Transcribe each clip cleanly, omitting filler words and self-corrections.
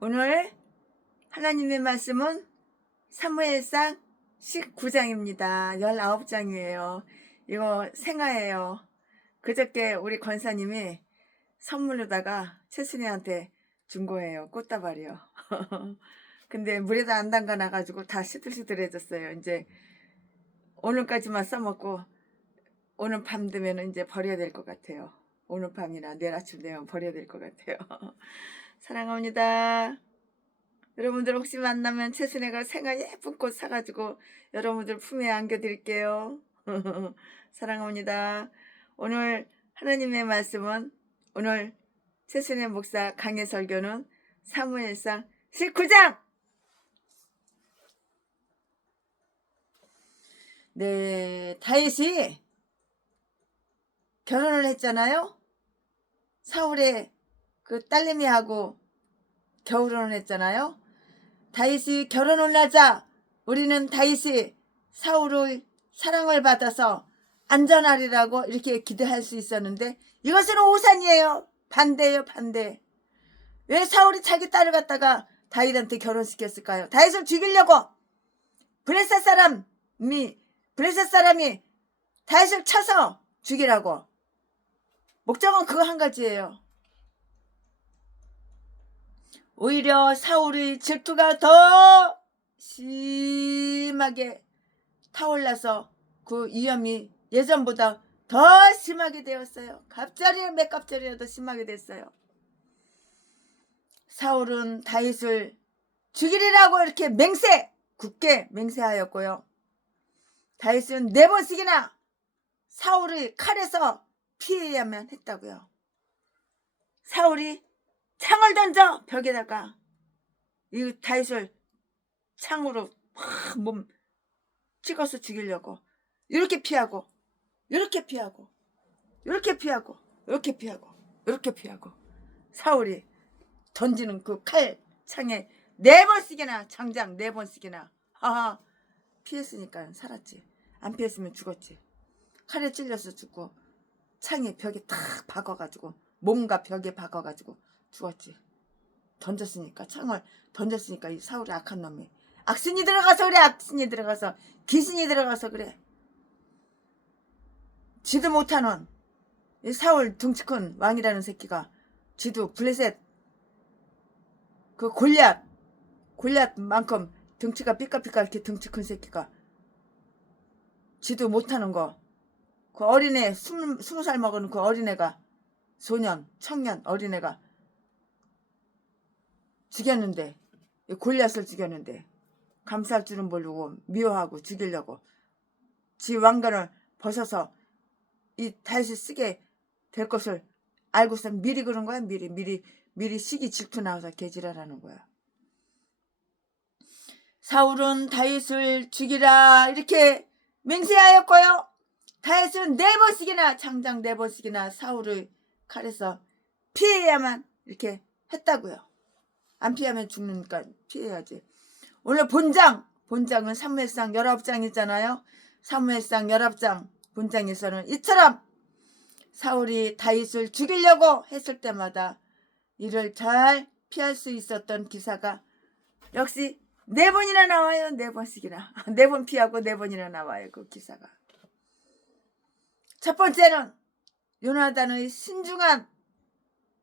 오늘 하나님의 말씀은 사무엘상 19장입니다. 19장이에요. 이거 생화예요. 그저께 우리 권사님이 선물로다가 채순이한테 준 거예요. 꽃다발이요. 근데 물에다 안 담가놔가지고 다 시들시들해졌어요. 이제 오늘까지만 써먹고 오늘 밤 되면 이제 버려야 될 것 같아요. 오늘 밤이나 내일 아침 되면 버려야 될 것 같아요. 사랑합니다. 여러분들 혹시 만나면 채순이가 생화 예쁜 꽃 사가지고 여러분들 품에 안겨드릴게요. 사랑합니다. 오늘 하나님의 말씀은 오늘 채순의 목사 강해 설교는 사무엘상 19장. 네, 다윗이 결혼을 했잖아요. 사울의 그 딸내미하고 결혼을 했잖아요. 다윗이 결혼을 하자 우리는 다윗이 사울의 사랑을 받아서 안전하리라고 이렇게 기대할 수 있었는데 이것은 오산이에요. 반대예요, 반대. 왜 사울이 자기 딸을 갖다가 다윗한테 결혼시켰을까요? 다윗을 죽이려고 블레셋 사람이 다윗을 쳐서 죽이라고. 목적은 그거 한 가지예요. 오히려 사울의 질투가 더 심하게 타올라서 그 위험이 예전보다 더 심하게 되었어요. 갑자기 몇 갑자리라도 심하게 됐어요. 사울은 다윗을 죽이리라고 이렇게 굳게 맹세하였고요. 다윗은 4번씩이나 사울의 칼에서 피해야만 했다고요. 사울이 창을 던져 벽에다가 이 다윗을 창으로 확 몸 찍어서 죽이려고 이렇게 피하고 이렇게 피하고 이렇게 피하고 이렇게 피하고 이렇게 피하고 사울이 던지는 그 칼 창에 4번씩이나 장장 4번씩이나 피했으니까 살았지. 안 피했으면 죽었지. 칼에 찔려서 죽고 창에 벽에 탁 박아가지고 몸과 벽에 박아가지고 죽었지. 창을 던졌으니까 이 사울이 악한 놈이 악신이 들어가서 그래. 악신이 들어가서 귀신이 들어가서 그래. 지도 못하는 이 사울 덩치큰 왕이라는 새끼가 지도 블레셋 그 골리앗만큼 덩치가 삐까삐까 이렇게 덩치 큰 새끼가 지도 못하는 거 그 어린애 20살 먹은 그 어린애가 청년 어린애가 죽였는데 골리앗을 죽였는데 감쌀 줄은 모르고 미워하고 죽이려고 지 왕관을 벗어서 이 다윗이 쓰게 될 것을 알고서 미리 그런 거야. 미리 시기 질투 나와서 개지랄하는 거야. 사울은 다윗을 죽이라 이렇게 맹세하였고요. 다윗은 4번씩이나 장장 4번씩이나 사울의 칼에서 피해야만 이렇게 했다고요. 안 피하면 죽으니까 피해야지. 오늘 본장은 사무엘상 19장이잖아요. 사무엘상 19장 본장에서는 이처럼 사울이 다윗을 죽이려고 했을 때마다 이를 잘 피할 수 있었던 기사가 역시 4번이나 나와요. 4번씩이나 4번 피하고 4번이나 나와요. 그 기사가. 첫 번째는 요나단의 신중한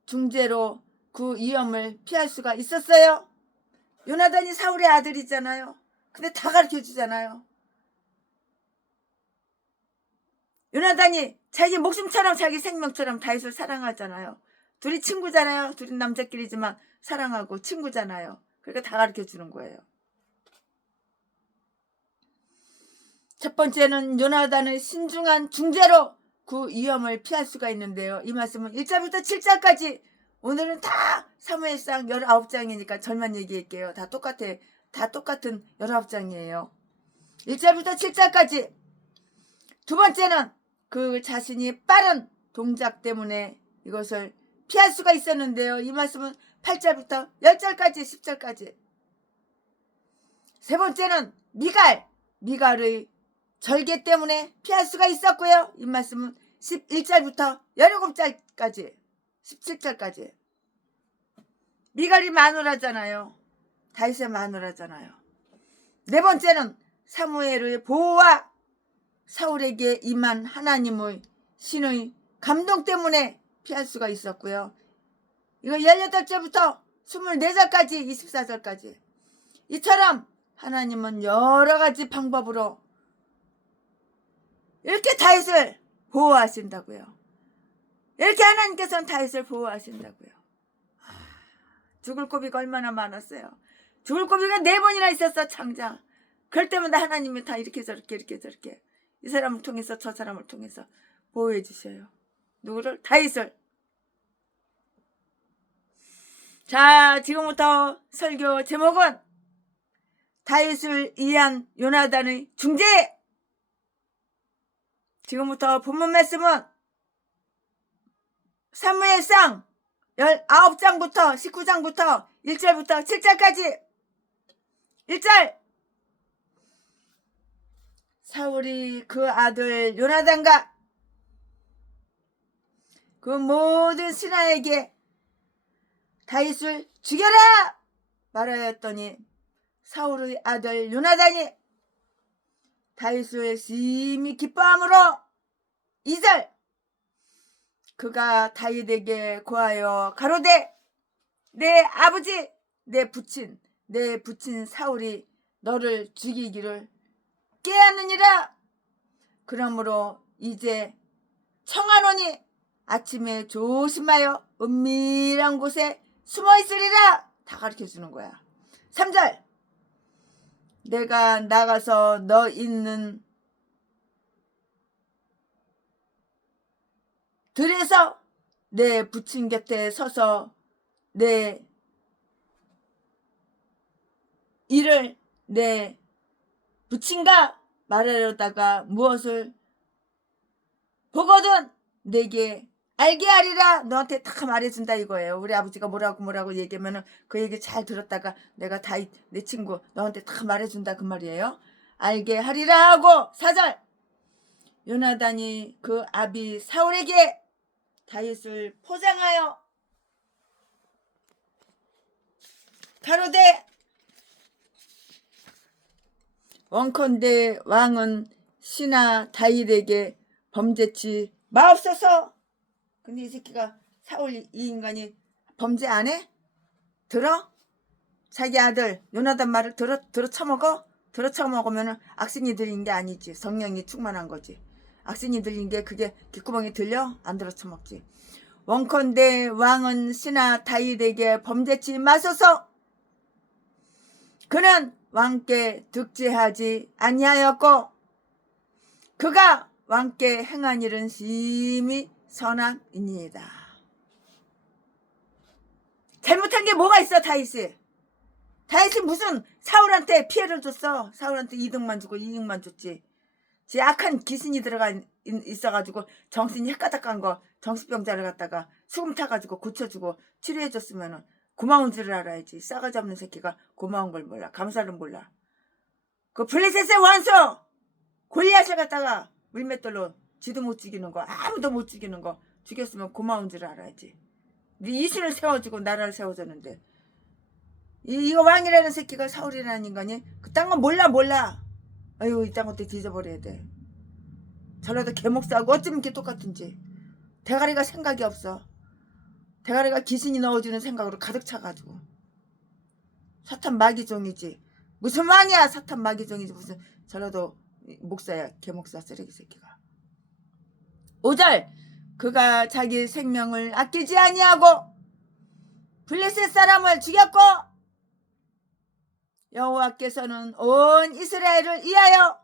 중재로 그 위험을 피할 수가 있었어요. 요나단이 사울의 아들이잖아요. 근데 다 가르쳐주잖아요. 요나단이 자기 목숨처럼 자기 생명처럼 다윗을 사랑하잖아요. 둘이 친구잖아요. 둘이 남자끼리지만 사랑하고 친구잖아요. 그러니까 다 가르쳐주는 거예요. 첫 번째는 요나단의 신중한 중재로 그 위험을 피할 수가 있는데요. 이 말씀은 1절부터 7절까지 오늘은 다 사무엘상 19장이니까 절만 얘기할게요. 다 똑같은 19장이에요. 1절부터 7절까지. 두 번째는 그 자신이 빠른 동작 때문에 이것을 피할 수가 있었는데요. 이 말씀은 8절부터 10절까지 10절까지. 세 번째는 미갈의 절개 때문에 피할 수가 있었고요. 이 말씀은 11절부터 17절까지 17절까지. 미갈이 마누라잖아요. 다윗의 마누라잖아요. 네 번째는 사무엘의 보호와 사울에게 임한 하나님의 신의 감동 때문에 피할 수가 있었고요. 이거 18절부터 24절까지 24절까지 이처럼 하나님은 여러 가지 방법으로 이렇게 다윗을 보호하신다고요. 이렇게 하나님께서는 다윗을 보호하신다고요. 죽을 고비가 얼마나 많았어요. 죽을 고비가 4번이나 있었어. 창자. 그럴 때마다 하나님이 다 이렇게 저렇게 이 사람을 통해서 저 사람을 통해서 보호해 주셔요. 누구를? 다윗을. 자, 지금부터 설교 제목은 다윗을 위한 요나단의 중재. 지금부터 본문 말씀은 사무엘상 19장부터 19장부터 1절부터 7절까지. 1절, 사울이 그 아들 요나단과 그 모든 신하에게 다윗을 죽여라 말하였더니 사울의 아들 요나단이 다윗을 심히 기뻐함으로 2절, 그가 다윗에게 고하여 가로되 내 아버지 내 부친 사울이 너를 죽이기를 깨하느니라. 그러므로 이제 청하노니 아침에 조심하여 은밀한 곳에 숨어 있으리라. 다 가르쳐 주는 거야. 3절, 내가 나가서 너 있는 들에서 내 부친 곁에 서서 내 일을 내 부친과 말하려다가 무엇을 보거든 내게 알게 하리라. 너한테 다 말해준다 이거예요. 우리 아버지가 뭐라고 얘기하면은 그 얘기 잘 들었다가 내가 다윗 내 친구 너한테 다 말해준다 그 말이에요. 알게 하리라 하고 4절, 요나단이 그 아비 사울에게 다윗을 포장하여 가로되 원컨대 왕은 신하 다윗에게 범죄치 마옵소서. 근데 이 새끼가 사울 이 인간이 범죄 안 해? 들어? 자기 아들 요나단 말을 들어 처먹어? 들어 처먹으면 악신이 들린 게 아니지. 성령이 충만한 거지. 악신이 들린 게 그게 귓구멍이 들려? 안 들어 처먹지. 원컨대 왕은 신하 다윗에게 범죄치 마소서. 그는 왕께 득죄하지 아니하였고 그가 왕께 행한 일은 심히 선함이니이다. 잘못한 게 뭐가 있어? 다윗이 무슨 사울한테 피해를 줬어? 사울한테 이득만 주고 이익만 줬지. 지 악한 귀신이 들어가 있어가지고 정신이 헷가닥한 거 정신병자를 갖다가 수금 타가지고 고쳐주고 치료해줬으면은 고마운 줄을 알아야지. 싸가지 없는 새끼가 고마운 걸 몰라. 감사를 몰라. 그 블레셋의 원수 골리앗을 갖다가 물맷돌로 지도 못 죽이는 거 아무도 못 죽이는 거 죽였으면 고마운 줄을 알아야지. 네 이신을 세워주고 나라를 세워줬는데 이거 왕이라는 새끼가 사울이라는 인간이 그딴 건 몰라. 아유 이딴 것도 뒤져버려야 돼. 저러다 개목사하고 어쩌면 이렇게 똑같은지. 대가리가 생각이 없어. 대가리가 귀신이 넣어주는 생각으로 가득 차가지고. 사탄 마귀종이지. 무슨 왕이야. 사탄 마귀종이지. 무슨 저러도 목사야. 개목사 쓰레기 새끼가. 5절, 그가 자기 생명을 아끼지 아니하고 블레셋 사람을 죽였고 여호와께서는 온 이스라엘을 위하여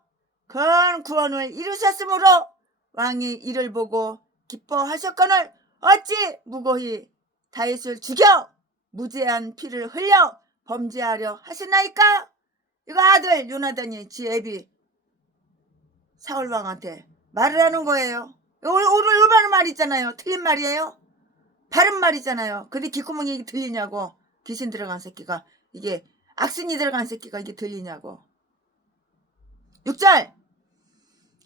큰 구원을 이루셨으므로 왕이 이를 보고 기뻐하셨거늘 어찌 무고히 다윗을 죽여 무죄한 피를 흘려 범죄하려 하시나이까. 이거 아들 요나단이 지 애비 사울왕한테 말을 하는 거예요. 오늘 올바른 말 있잖아요. 틀린 말이에요. 바른 말이잖아요. 근데 귓구멍이 들리냐고. 귀신 들어간 새끼가 이게 악신이 들어간 새끼가 이게 들리냐고. 6절,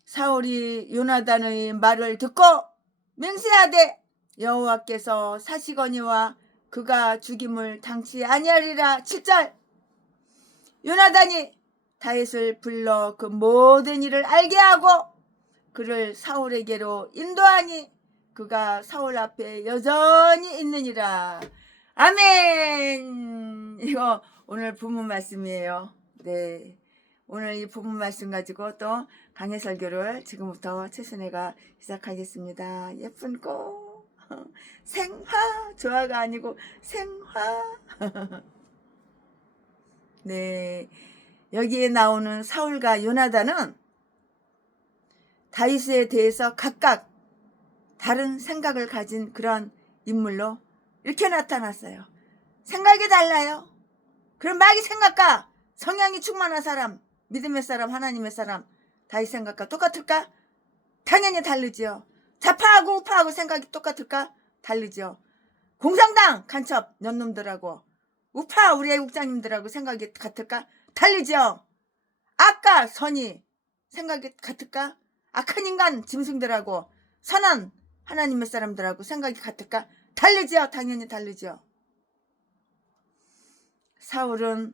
사울이 요나단의 말을 듣고 맹세하되 여호와께서 사시거니와 그가 죽임을 당치 아니하리라. 7절. 요나단이 다윗을 불러 그 모든 일을 알게 하고 그를 사울에게로 인도하니 그가 사울 앞에 여전히 있느니라. 아멘. 이거 오늘 본문 말씀이에요. 네, 오늘 이 본문 말씀 가지고 또 강해 설교를 지금부터 최순애가 시작하겠습니다. 예쁜 꽃 생화, 조화가 아니고 생화. 네, 여기에 나오는 사울과 요나단은 다윗에 대해서 각각 다른 생각을 가진 그런 인물로 이렇게 나타났어요. 생각이 달라요. 그럼 마귀 생각과 성령이 충만한 사람, 믿음의 사람, 하나님의 사람, 다윗 생각과 똑같을까? 당연히 다르지요. 좌파하고 우파하고 생각이 똑같을까? 다르지요. 공산당 간첩 년놈들하고 우파 우리 애국자님들하고 생각이 같을까? 다르죠. 악과 선이 생각이 같을까? 악한 인간 짐승들하고 선한 하나님의 사람들하고 생각이 같을까? 다르죠. 당연히 다르죠. 사울은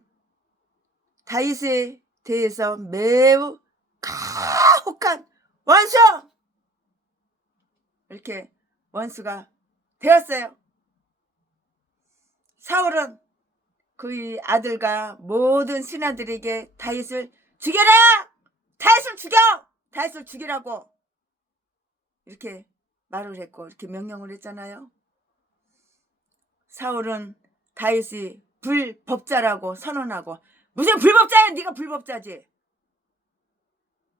다윗에 대해서 매우 가혹한 원수! 이렇게 원수가 되었어요. 사울은 그의 아들과 모든 신하들에게 다윗을 죽여라! 다윗을 죽여! 다윗을 죽이라고 이렇게 말을 했고 이렇게 명령을 했잖아요. 사울은 다윗이 불법자라고 선언하고 무슨 불법자야? 네가 불법자지.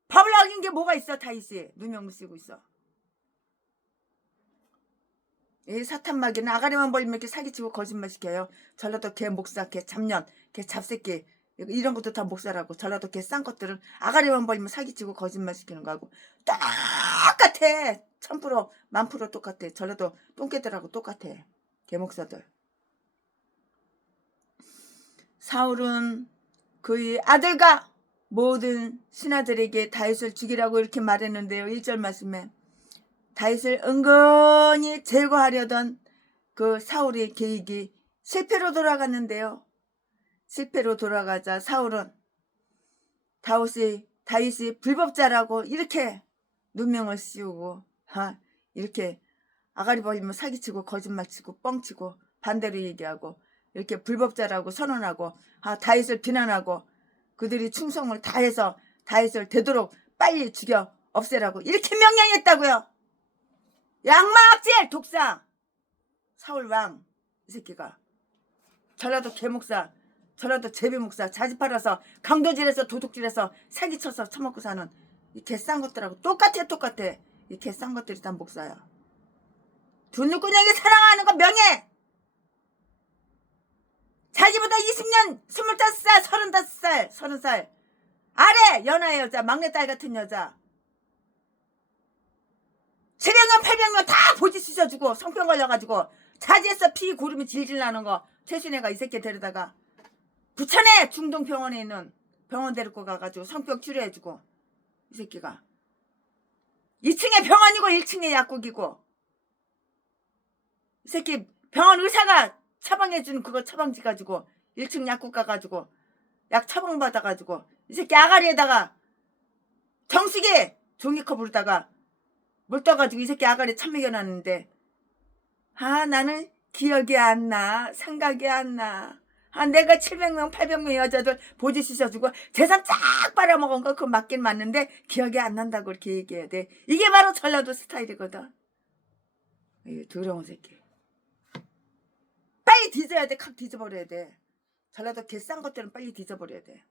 법을 어긴 게 뭐가 있어? 다윗이 누명을 쓰고 있어. 이 사탄마귀는 아가리만 벌리면 이렇게 사기치고 거짓말시켜요. 전라도 개 목사, 개 잡년, 개 잡새끼 이런 것도 다 목사라고. 전라도 개 싼 것들은 아가리만 벌리면 사기치고 거짓말시키는 거하고 똑같아. 1000% 10,000% 똑같아. 전라도 똥개들하고 똑같아. 개 목사들. 사울은 그의 아들과 모든 신하들에게 다윗을 죽이라고 이렇게 말했는데요. 1절 말씀에 다윗을 은근히 제거하려던 그 사울의 계획이 실패로 돌아갔는데요. 실패로 돌아가자 사울은 다윗이 불법자라고 이렇게 누명을 씌우고 이렇게 아가리 벌리면 사기치고 거짓말치고 뻥치고 반대로 얘기하고 이렇게 불법자라고 선언하고 다윗을 비난하고 그들이 충성을 다해서 다윗을 되도록 빨리 죽여 없애라고 이렇게 명령했다고요. 양마악질 독사 사울왕 이 새끼가 전라도 개목사 전라도 제비목사 자지 팔아서 강도질해서 도둑질해서 사기쳐서 처먹고 사는 이 개싼 것들하고 똑같아. 이 개싼 것들이 다 목사야. 두누꾸녕이 사랑하는 건 명예. 자기보다 20년 25살 35살 30살 아래 연하의 여자 막내딸 같은 여자 700명 800명 다 보지 쑤셔주고 성병 걸려가지고 자지에서 피 구름이 질질 나는 거 최순애가 이 새끼 데려다가 부천에 중동병원에 있는 병원 데리고 가가지고 성병 치료해주고 이 새끼가 2층에 병원이고 1층에 약국이고 이 새끼 병원 의사가 처방해준 그거 처방지 가지고 1층 약국 가가지고 약 처방 받아가지고 이 새끼 아가리에다가 정수기 종이컵으로다가 물 떠가지고 이 새끼 아가리 참먹여놨는데 나는 기억이 안 나. 생각이 안 나. 내가 700명 800명 여자들 보지 쑤셔주고 재산 쫙 빨아먹은 거 그거 맞긴 맞는데 기억이 안 난다고 이렇게 얘기해야 돼. 이게 바로 전라도 스타일이거든. 이 더러운 새끼. 빨리 뒤져야 돼. 칵 뒤져버려야 돼. 전라도 개싼 것들은 빨리 뒤져버려야 돼.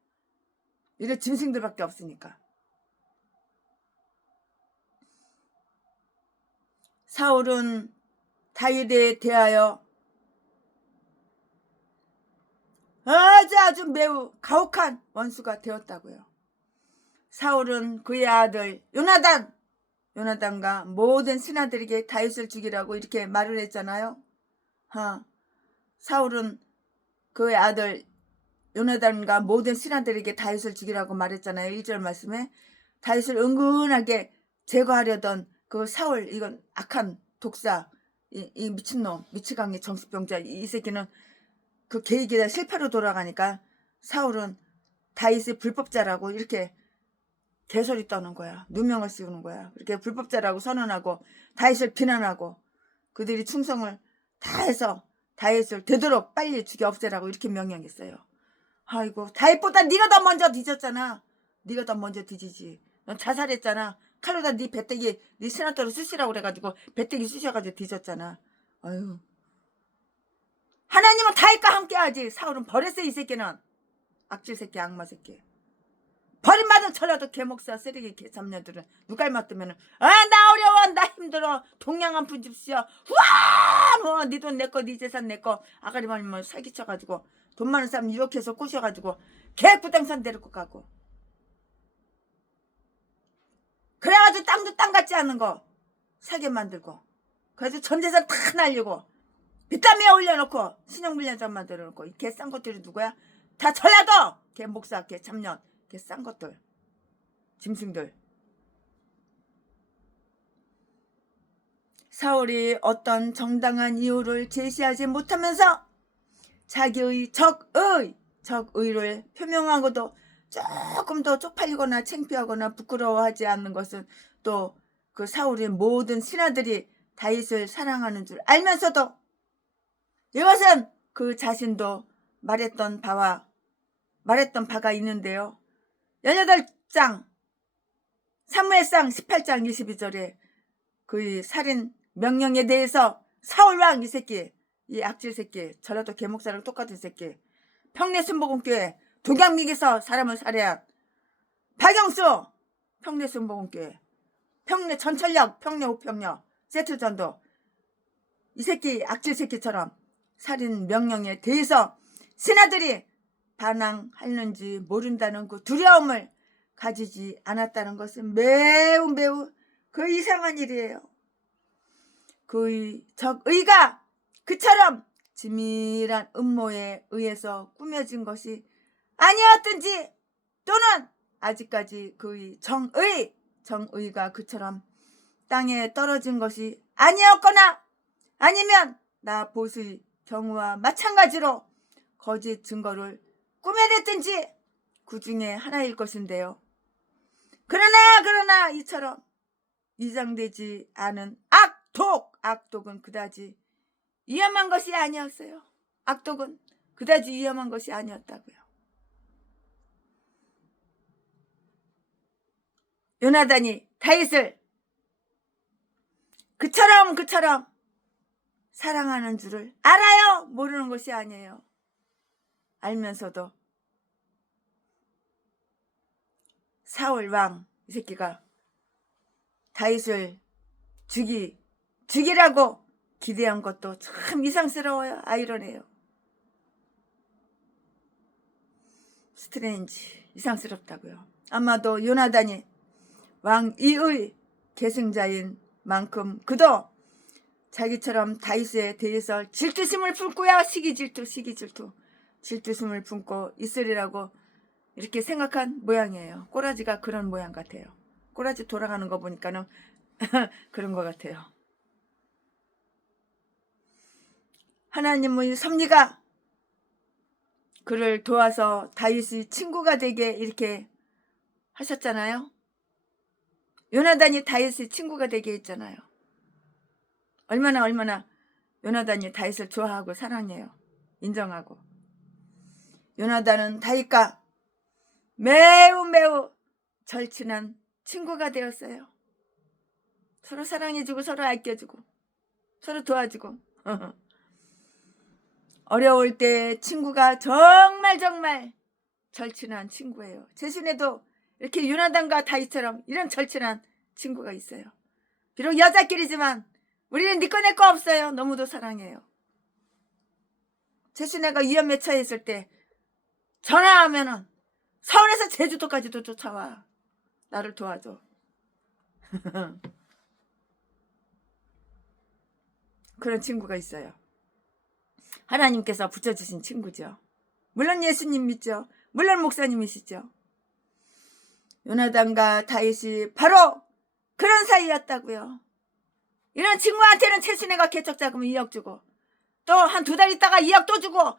이런 짐승들밖에 없으니까. 사울은 다윗에 대하여 아주 매우 가혹한 원수가 되었다고요. 사울은 그의 아들 요나단과 모든 신하들에게 다윗을 죽이라고 이렇게 말을 했잖아요. 사울은 그의 아들 요나단과 모든 신하들에게 다윗을 죽이라고 말했잖아요. 1절 말씀에 다윗을 은근하게 제거하려던 그 사울 이건 악한 독사 이 미친놈, 미치광이 정신병자 이 새끼는 그 계획이 다 실패로 돌아가니까 사울은 다윗이 불법자라고 이렇게 개소리 떠는 거야. 누명을 씌우는 거야. 그렇게 불법자라고 선언하고 다윗을 비난하고 그들이 충성을 다해서 다윗을 되도록 빨리 죽여 없애라고 이렇게 명령했어요. 아이고, 다윗보다 네가 더 먼저 뒤졌잖아. 네가 더 먼저 뒤지지. 넌 자살했잖아. 칼로다 네 배때기, 네 스나터로 쑤시라고 그래가지고 배때기 쑤셔가지고 뒤졌잖아. 아유. 하나님은 다윗과 함께하지. 사울은 버렸어. 이 새끼는 악질 새끼, 악마 새끼. 버림받은 철라도 개목사 쓰레기 개잡녀들은 누갈 맞으면은 나 어려워, 나 힘들어, 동양 한 푼 줍시오. 우와, 뭐 네 돈 내꺼, 네 재산 내꺼. 아가리 말면 사기쳐가지고 돈 많은 사람 유혹해서 꼬셔가지고 개구땡선 데리고 가고. 그래가지고 땅도 땅 같지 않은 거 사게 만들고, 그래서 전 재산 다 날리고 빚담에 올려놓고 신용불량자 만들어놓고. 이 개 싼 것들이 누구야? 다 전라도 개 목사, 개 참년, 개 싼 것들, 짐승들. 사울이 어떤 정당한 이유를 제시하지 못하면서 자기의 적의를 표명하고도 조금 더 쪽팔리거나 창피하거나 부끄러워하지 않는 것은 또 그 사울의 모든 신하들이 다윗을 사랑하는 줄 알면서도 이것은 그 자신도 말했던 바가 있는데요. 18장 사무엘상 18장 22절에 그 살인 명령에 대해서 사울왕 이 새끼, 이 악질 새끼, 전라도 개목사랑 똑같은 새끼, 평내순복음교회 독양미에서 사람을 살해한 박영수, 평내순복음교회, 평내 전철역, 평내 우평역, 세트전도 이 새끼 악질 새끼처럼 살인 명령에 대해서 신하들이 반항하는지 모른다는 그 두려움을 가지지 않았다는 것은 매우 그 이상한 일이에요. 그 적의가 그처럼 지밀한 음모에 의해서 꾸며진 것이 아니었든지, 또는 아직까지 그 정의가 그처럼 땅에 떨어진 것이 아니었거나, 아니면 나 보수의 경우와 마찬가지로 거짓 증거를 꾸며냈든지 그 중에 하나일 것인데요. 그러나 이처럼 위장되지 않은 악독은 그다지 위험한 것이 아니었어요. 악독은 그다지 위험한 것이 아니었다고요. 요나단이 다윗을 그처럼 사랑하는 줄을 알아요. 모르는 것이 아니에요. 알면서도 사울 왕 이 새끼가 다윗을 죽이라고 기대한 것도 참 이상스러워요. 아이러니해요. 스트레인지, 이상스럽다고요. 아마도 요나단이 왕 이의 계승자인 만큼 그도 자기처럼 다윗에 대해서 질투심을 품고야 질투심을 품고 있으리라고 이렇게 생각한 모양이에요. 꼬라지가 그런 모양 같아요. 꼬라지 돌아가는 거 보니까는 그런 것 같아요. 하나님의 섭리가 그를 도와서 다윗의 친구가 되게 이렇게 하셨잖아요. 요나단이 다윗의 친구가 되게 했잖아요. 얼마나 요나단이 다윗을 좋아하고 사랑해요. 인정하고. 요나단은 다윗과 매우 절친한 친구가 되었어요. 서로 사랑해주고 서로 아껴주고 서로 도와주고 어려울 때 친구가 정말 절친한 친구예요. 제 신에도 이렇게 요나단과 다윗처럼 이런 절친한 친구가 있어요. 비록 여자끼리지만 우리는 네 거 내 거 없어요. 너무도 사랑해요. 제 신애가 위험에 처했을 때 전화하면은 서울에서 제주도까지도 쫓아와 나를 도와줘. 그런 친구가 있어요. 하나님께서 붙여주신 친구죠. 물론 예수님 믿죠. 물론 목사님이시죠. 요나단과 다윗이 바로 그런 사이였다고요. 이런 친구한테는 최순애가 개척 자금을 2억 주고 또 한 2달 있다가 2억 또 주고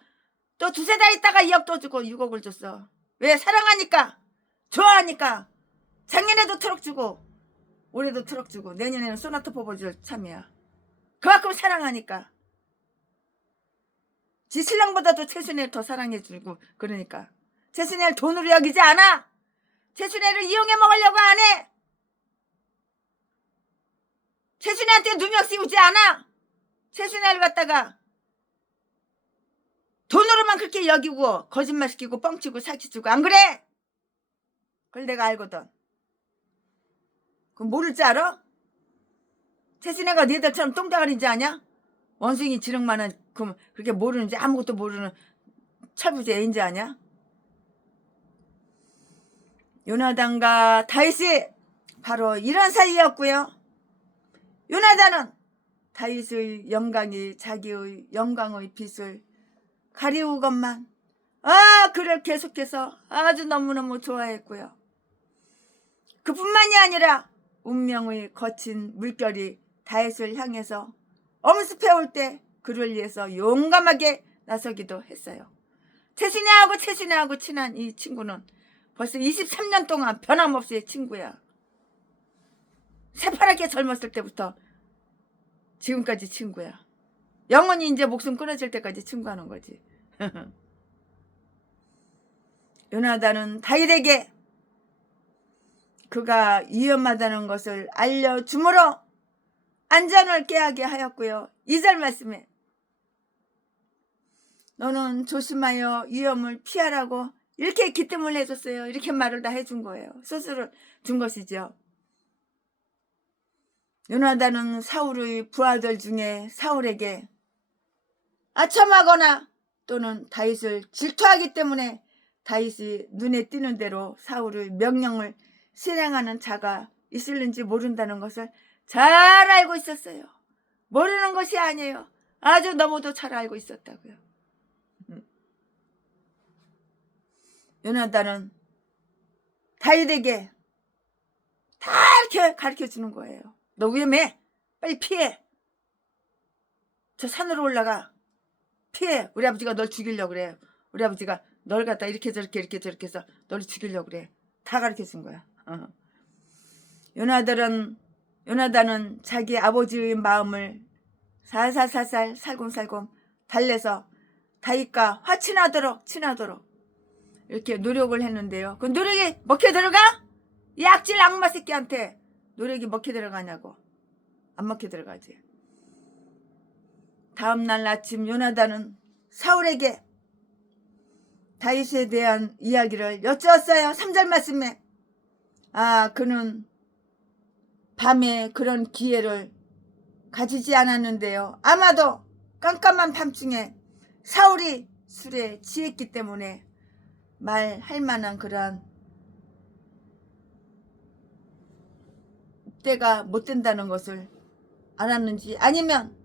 또 2-3달 있다가 2억 또 주고 6억을 줬어. 왜? 사랑하니까, 좋아하니까. 작년에도 트럭 주고 올해도 트럭 주고 내년에는 소나타 뽑아줄 참이야. 그만큼 사랑하니까. 지 신랑보다도 최순애를 더 사랑해주고 그러니까. 최순애를 돈으로 여기지 않아. 최순애를 이용해 먹으려고 안 해. 최순애한테 누명 씌우지 않아. 최순애를 갖다가 돈으로만 그렇게 여기고 거짓말시키고 뻥치고 사기치고 안 그래? 그걸 내가 알거든. 그럼 모를 줄 알아? 최순애가 니들처럼 똥대가리인지 아냐? 원숭이 지렁만한 그렇게 모르는지 아무것도 모르는 철부지 애인지 아냐? 요나단과 다윗이 바로 이런 사이였고요. 요나단은 다윗의 영광이 자기의 영광의 빛을 가리우건만 그를 계속해서 아주 너무너무 좋아했고요. 그뿐만이 아니라 운명의 거친 물결이 다윗을 향해서 엄습해올 때 그를 위해서 용감하게 나서기도 했어요. 최순애하고 친한 이 친구는 벌써 23년 동안 변함없이 친구야. 새파랗게 젊었을 때부터 지금까지 친구야. 영원히 이제 목숨 끊어질 때까지 친구하는 거지. 요나단은 다윗에게 그가 위험하다는 것을 알려주므로 안전을 깨하게 하였고요. 2절 말씀에 너는 조심하여 위험을 피하라고 이렇게 기뜸을 해줬어요. 이렇게 말을 다 해준 거예요. 스스로 준 것이죠. 요나단은 사울의 부하들 중에 사울에게 아첨하거나 또는 다윗을 질투하기 때문에 다윗이 눈에 띄는 대로 사울의 명령을 실행하는 자가 있을는지 모른다는 것을 잘 알고 있었어요. 모르는 것이 아니에요. 아주 너무도 잘 알고 있었다고요. 요나단은 다윗에게 다 이렇게 가르쳐주는 거예요. 너 위험해. 빨리 피해. 저 산으로 올라가. 피해. 우리 아버지가 널 죽이려고 그래. 우리 아버지가 널 갖다 이렇게 저렇게 해서 널 죽이려고 그래. 다 가르쳐준 거야. 요나단은 자기 아버지의 마음을 살살살살 살곰살곰 달래서 다윗과 친하도록 이렇게 노력을 했는데요. 그 노력이 먹혀 들어가? 이 악질 악마 새끼한테 노력이 먹혀 들어가냐고. 안 먹혀 들어가지. 다음날 아침 요나단은 사울에게 다윗에 대한 이야기를 여쭈었어요. 3절 말씀에 그는 밤에 그런 기회를 가지지 않았는데요. 아마도 깜깜한 밤중에 사울이 술에 취했기 때문에 말할 만한 그런 때가 못 된다는 것을 알았는지 아니면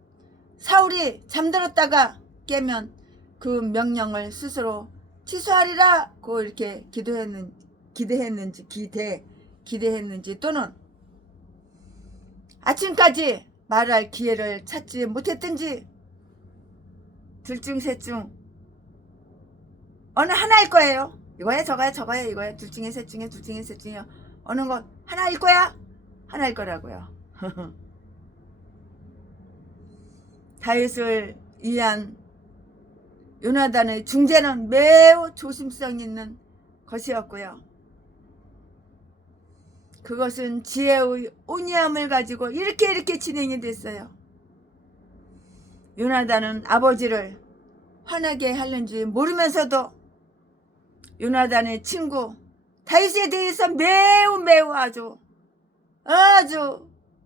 사울이 잠들었다가 깨면 그 명령을 스스로 취소하리라고 이렇게 기대했는지 또는 아침까지 말할 기회를 찾지 못했든지 둘 중 셋 중 어느 하나일 거예요. 이거야 저거야 이거야. 둘 중에 셋 중에 어느 것 하나일 거야. 하나일 거라고요. 다윗을 위한 요나단의 중재는 매우 조심성 있는 것이었고요. 그것은 지혜의 온유함을 가지고 이렇게 진행이 됐어요. 요나단은 아버지를 화나게 하는지 모르면서도 요나단의 친구 다윗에 대해서 매우 아주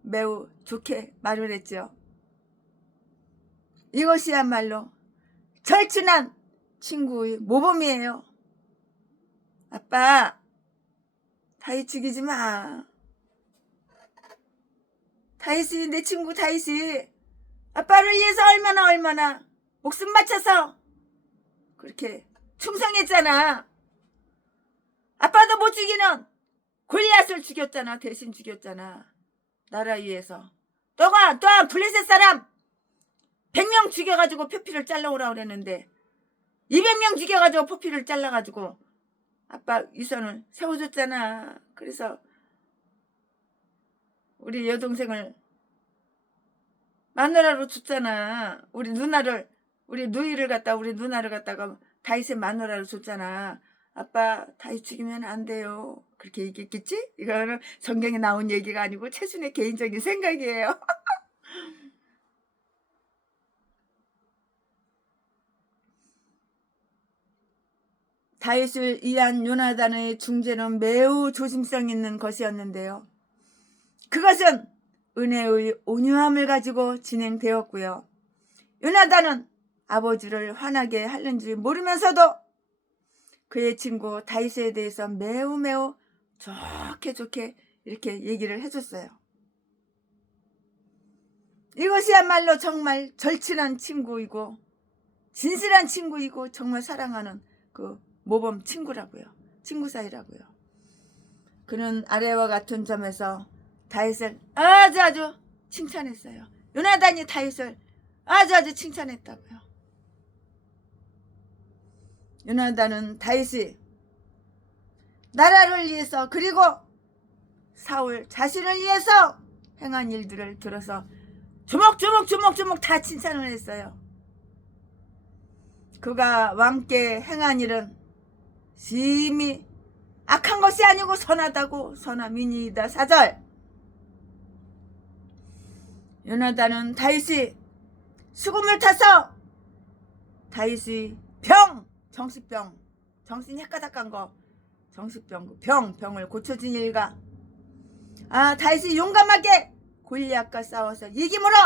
매우 좋게 말을 했죠. 이것이야말로 절친한 친구의 모범이에요. 아빠, 다윗 죽이지 마. 다윗이 내 친구 다윗이 아빠를 위해서 얼마나 목숨 바쳐서 그렇게 충성했잖아. 아빠도 못 죽이는 골리앗을 죽였잖아. 대신 죽였잖아. 나라 위해서. 또한 블레셋 사람 100명 죽여가지고 표피를 잘라오라 그랬는데 200명 죽여가지고 표피를 잘라가지고 아빠 위선을 세워줬잖아. 그래서 우리 여동생을 마누라로 줬잖아. 우리 누이를 갖다가 다윗의 마누라로 줬잖아. 아빠 다윗 죽이면 안 돼요. 그렇게 얘기했겠지? 이거는 성경에 나온 얘기가 아니고 최순의 개인적인 생각이에요. 다윗을 위한 요나단의 중재는 매우 조심성 있는 것이었는데요. 그것은 은혜의 온유함을 가지고 진행되었고요. 요나단은 아버지를 화나게 하는지 모르면서도 그의 친구 다윗에 대해서 매우 좋게 이렇게 얘기를 해줬어요. 이것이야말로 정말 절친한 친구이고 진실한 친구이고 정말 사랑하는 그 모범 친구라고요. 친구 사이라고요. 그는 아래와 같은 점에서 다윗을 아주 칭찬했어요. 요나단이 다윗을 아주 칭찬했다고요. 요나단은 다윗이 나라를 위해서 그리고 사울 자신을 위해서 행한 일들을 들어서 조목조목 다 칭찬을 했어요. 그가 왕께 행한 일은 심히 악한 것이 아니고 선하다고 선함이니이다. 4절. 요나단은 다윗이 수금을 타서 다윗이 정신병 정신이 헷가닥한 거 병을 고쳐준 일과 다윗이 용감하게 골리앗과 싸워서 이김으로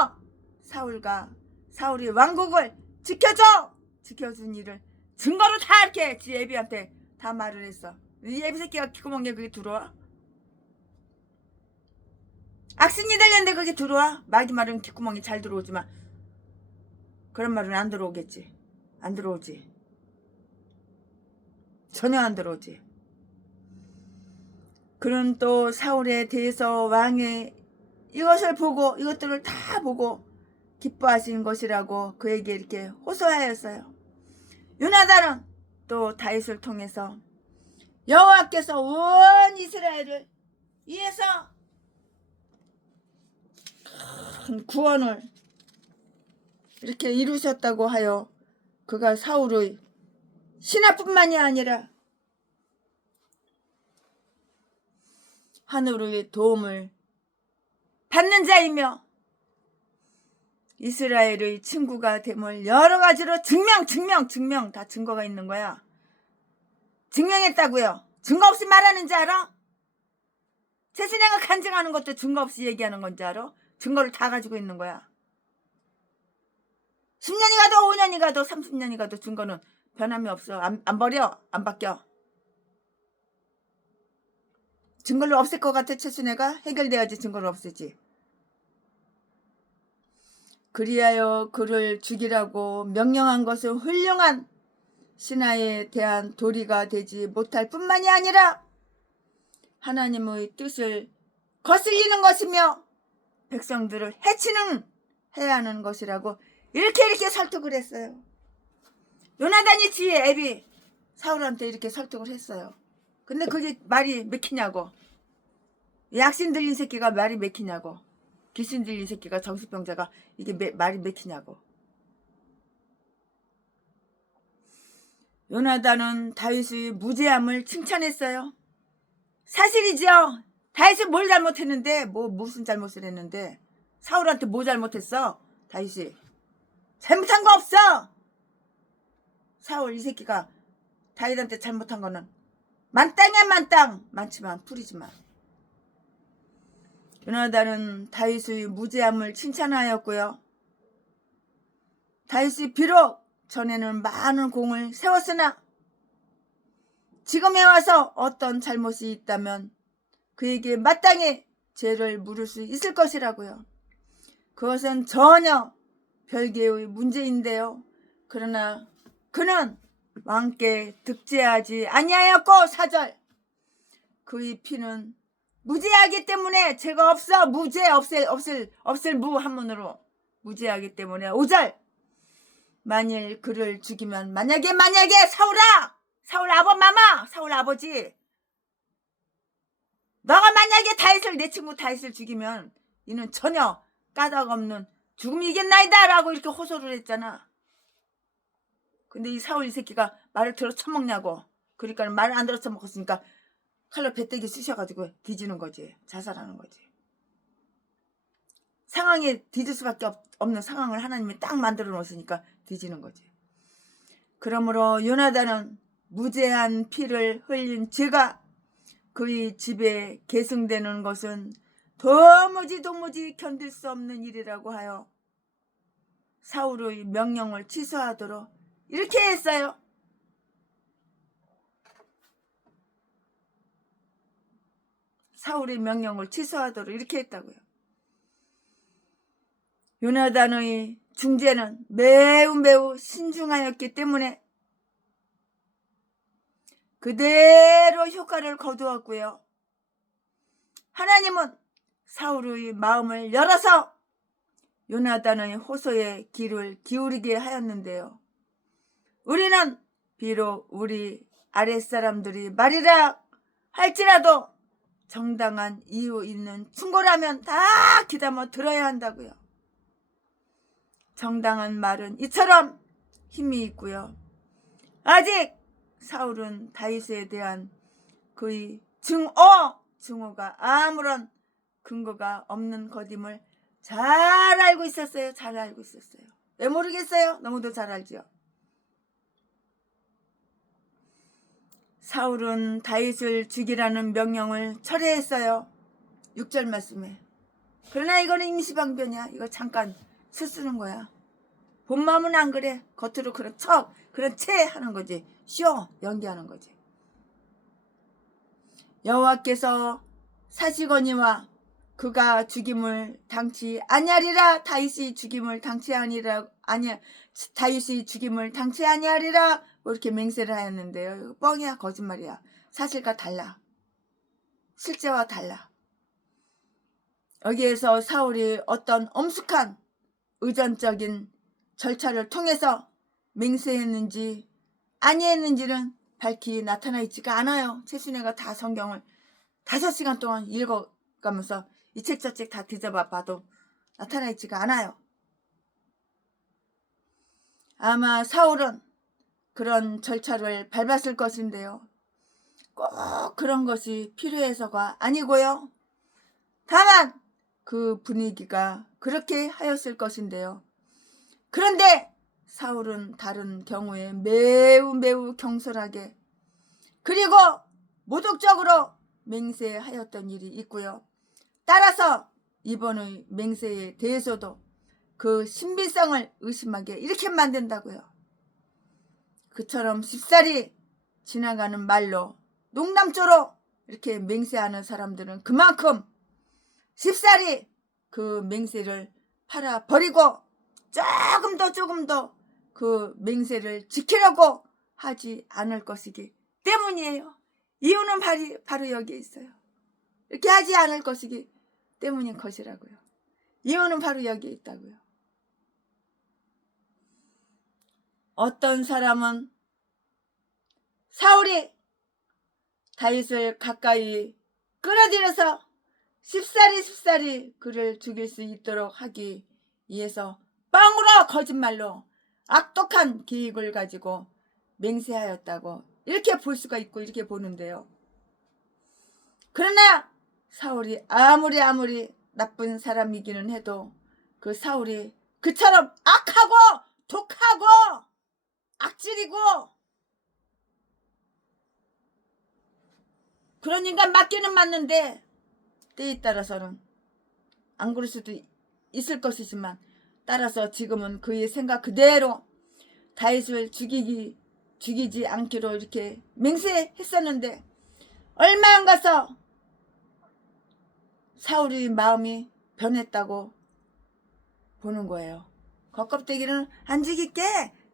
사울이 왕국을 지켜준 일을 증거로 다 이렇게 지 애비한테 다 말을 했어. 이 애비 새끼가 귓구멍에 그게 들어와? 악신이 들렸는데 그게 들어와? 마귀 말은 귓구멍이 잘 들어오지만 그런 말은 안 들어오겠지. 안 들어오지. 전혀 안 들어오지. 그는 또 사울에 대해서 왕의 이것들을 다 보고 기뻐하신 것이라고 그에게 이렇게 호소하였어요. 요나단은 또 다윗을 통해서 여호와께서 온 이스라엘을 위해서 큰 구원을 이렇게 이루셨다고 하여 그가 사울의 신하뿐만이 아니라 하늘의 도움을 받는 자이며 이스라엘의 친구가 됨을 여러 가지로 증명 다 증거가 있는 거야. 증명했다고요. 증거 없이 말하는 줄 알아? 최순애가 간증하는 것도 증거 없이 얘기하는 건지 알아? 증거를 다 가지고 있는 거야. 10년이 가도 5년이 가도 30년이 가도 증거는 변함이 없어. 안 버려. 안 바뀌어. 증거를 없앨 것 같아. 최순애가 해결돼야지 증거를 없애지. 그리하여 그를 죽이라고 명령한 것은 훌륭한 신하에 대한 도리가 되지 못할 뿐만이 아니라 하나님의 뜻을 거슬리는 것이며 백성들을 해야 하는 것이라고 이렇게 설득을 했어요. 요나단이 뒤에 애비 사울한테 이렇게 설득을 했어요. 근데 그게 말이 맥히냐고. 약신 들린 새끼가 말이 맥히냐고. 귀신 들린 새끼가 정신병자가 이게 말이 맥히냐고. 요나단은 다윗의 무죄함을 칭찬했어요. 사실이죠. 다윗이 뭘 잘못했는데 무슨 잘못을 했는데 사울한테 뭐 잘못했어? 다윗이 잘못한 거 없어. 사울 이 새끼가 다윗한테 잘못한 거는 만땅이야 만땅. 많지만 풀이지만. 요나단은 다윗의 무죄함을 칭찬하였고요. 다윗이 비록 전에는 많은 공을 세웠으나 지금에 와서 어떤 잘못이 있다면 그에게 마땅히 죄를 물을 수 있을 것이라고요. 그것은 전혀 별개의 문제인데요. 그러나 그는 왕께 득죄하지 아니하였고 4절 그의 피는 무죄하기 때문에 죄가 없어. 무죄 없을 무 한문으로 무죄하기 때문에 5절 만일 그를 죽이면 만약에 사울 아버마마 사울 아버지 너가 만약에 다윗을 내 친구 다윗을 죽이면 이는 전혀 까닭 없는 죽음이겠나이다 라고 이렇게 호소를 했잖아. 근데 이 사울 이 새끼가 말을 들어 처먹냐고. 그러니까 말을 안 들어 처먹었으니까 칼로 배때기 쑤셔가지고 뒤지는 거지. 자살하는 거지. 상황에 뒤질 수밖에 없는 상황을 하나님이 딱 만들어 놓으시니까 뒤지는 거지. 그러므로 요나단은 무죄한 피를 흘린 죄가 그의 집에 계승되는 것은 도무지 견딜 수 없는 일이라고 하여 사울의 명령을 취소하도록 이렇게 했어요. 사울의 명령을 취소하도록 이렇게 했다고요. 요나단의 중재는 매우 신중하였기 때문에 그대로 효과를 거두었고요. 하나님은 사울의 마음을 열어서 요나단의 호소에 귀를 기울이게 하였는데요. 우리는 비록 우리 아랫사람들이 말이라 할지라도 정당한 이유 있는 충고라면 다 귀담아 들어야 한다고요. 정당한 말은 이처럼 힘이 있고요. 아직 사울은 다윗에 대한 그의 증오가 아무런 근거가 없는 것임을 잘 알고 있었어요. 잘 알고 있었어요. 왜 모르겠어요? 너무도 잘 알죠. 사울은 다윗을 죽이라는 명령을 철회했어요. 6절 말씀에. 그러나 이거는 임시방편이야. 이거 잠깐 쓰는 거야. 본 마음은 안 그래. 겉으로 그런 채 하는 거지. 쇼 연기하는 거지. 여호와께서 사시거니와 그가 죽임을 당치 아니하리라. 다윗이 죽임을 당치 아니하리라. 뭐 이렇게 맹세를 하였는데요. 이거 뻥이야, 거짓말이야. 사실과 달라. 실제와 달라. 여기에서 사울이 어떤 엄숙한 의전적인 절차를 통해서 맹세했는지 아니했는지는 밝히 나타나 있지가 않아요. 최순애가 다 성경을 5시간 동안 읽어가면서 이 책 저 책 다 뒤져봐 봐도 나타나 있지가 않아요. 아마 사울은 그런 절차를 밟았을 것인데요. 꼭 그런 것이 필요해서가 아니고요. 다만 그 분위기가 그렇게 하였을 것인데요. 그런데 사울은 다른 경우에 매우 경솔하게 그리고 모독적으로 맹세하였던 일이 있고요. 따라서 이번의 맹세에 대해서도 그 신빙성을 의심하게 이렇게 만든다고요. 그처럼 쉽사리 지나가는 말로 농담조로 이렇게 맹세하는 사람들은 그만큼 쉽사리 그 맹세를 팔아버리고 조금 더 그 맹세를 지키려고 하지 않을 것이기 때문이에요. 이유는 바로 여기에 있어요. 이렇게 하지 않을 것이기 때문인 것이라고요. 이유는 바로 여기에 있다고요. 어떤 사람은 사울이 다윗을 가까이 끌어들여서 쉽사리 그를 죽일 수 있도록 하기 위해서 뻥으로 거짓말로 악독한 계획을 가지고 맹세하였다고 이렇게 볼 수가 있고 이렇게 보는데요. 그러나 사울이 아무리 나쁜 사람이기는 해도 그 사울이 그처럼 악하고 독하고 악질이고 그런 인간 맞기는 맞는데 때에 따라서는 안 그럴 수도 있을 것이지만 따라서 지금은 그의 생각 그대로 다윗을 죽이지 않기로 이렇게 맹세했었는데 얼마 안 가서 사울의 마음이 변했다고 보는 거예요. 겉껍데기는 안 죽일게.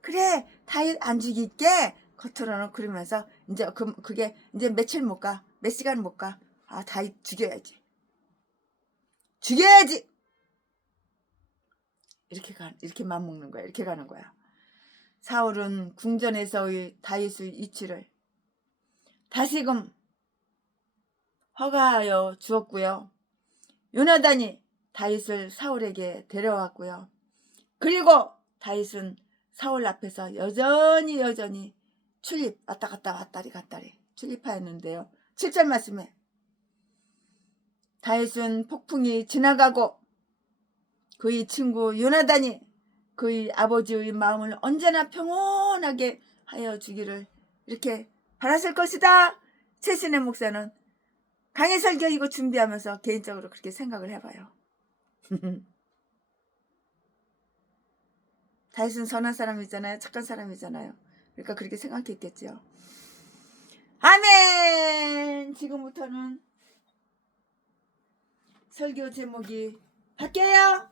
그래 다윗 안 죽일게. 겉으로는 그러면서 이제 그게 이제 며칠 못 가. 몇 시간 못 가. 아, 다윗 죽여야지. 죽여야지. 이렇게 맘먹는 거야. 이렇게 가는 거야. 사울은 궁전에서의 다윗의 이치를 다시금 허가하여 주었고요. 요나단이 다윗을 사울에게 데려왔고요. 그리고 다윗은 사울 앞에서 여전히 출입 왔다 갔다 왔다리 갔다리 출입하였는데요. 7절 말씀에 다윗은 폭풍이 지나가고 그의 친구 요나단이 그의 아버지의 마음을 언제나 평온하게 하여 주기를 이렇게 바랐을 것이다. 최신의 목사는 강해설교 이거 준비하면서 개인적으로 그렇게 생각을 해봐요. 다윗은 선한 사람이잖아요. 착한 사람이잖아요. 그러니까 그렇게 생각했겠죠. 아멘. 지금부터는 설교 제목이 바뀌어요.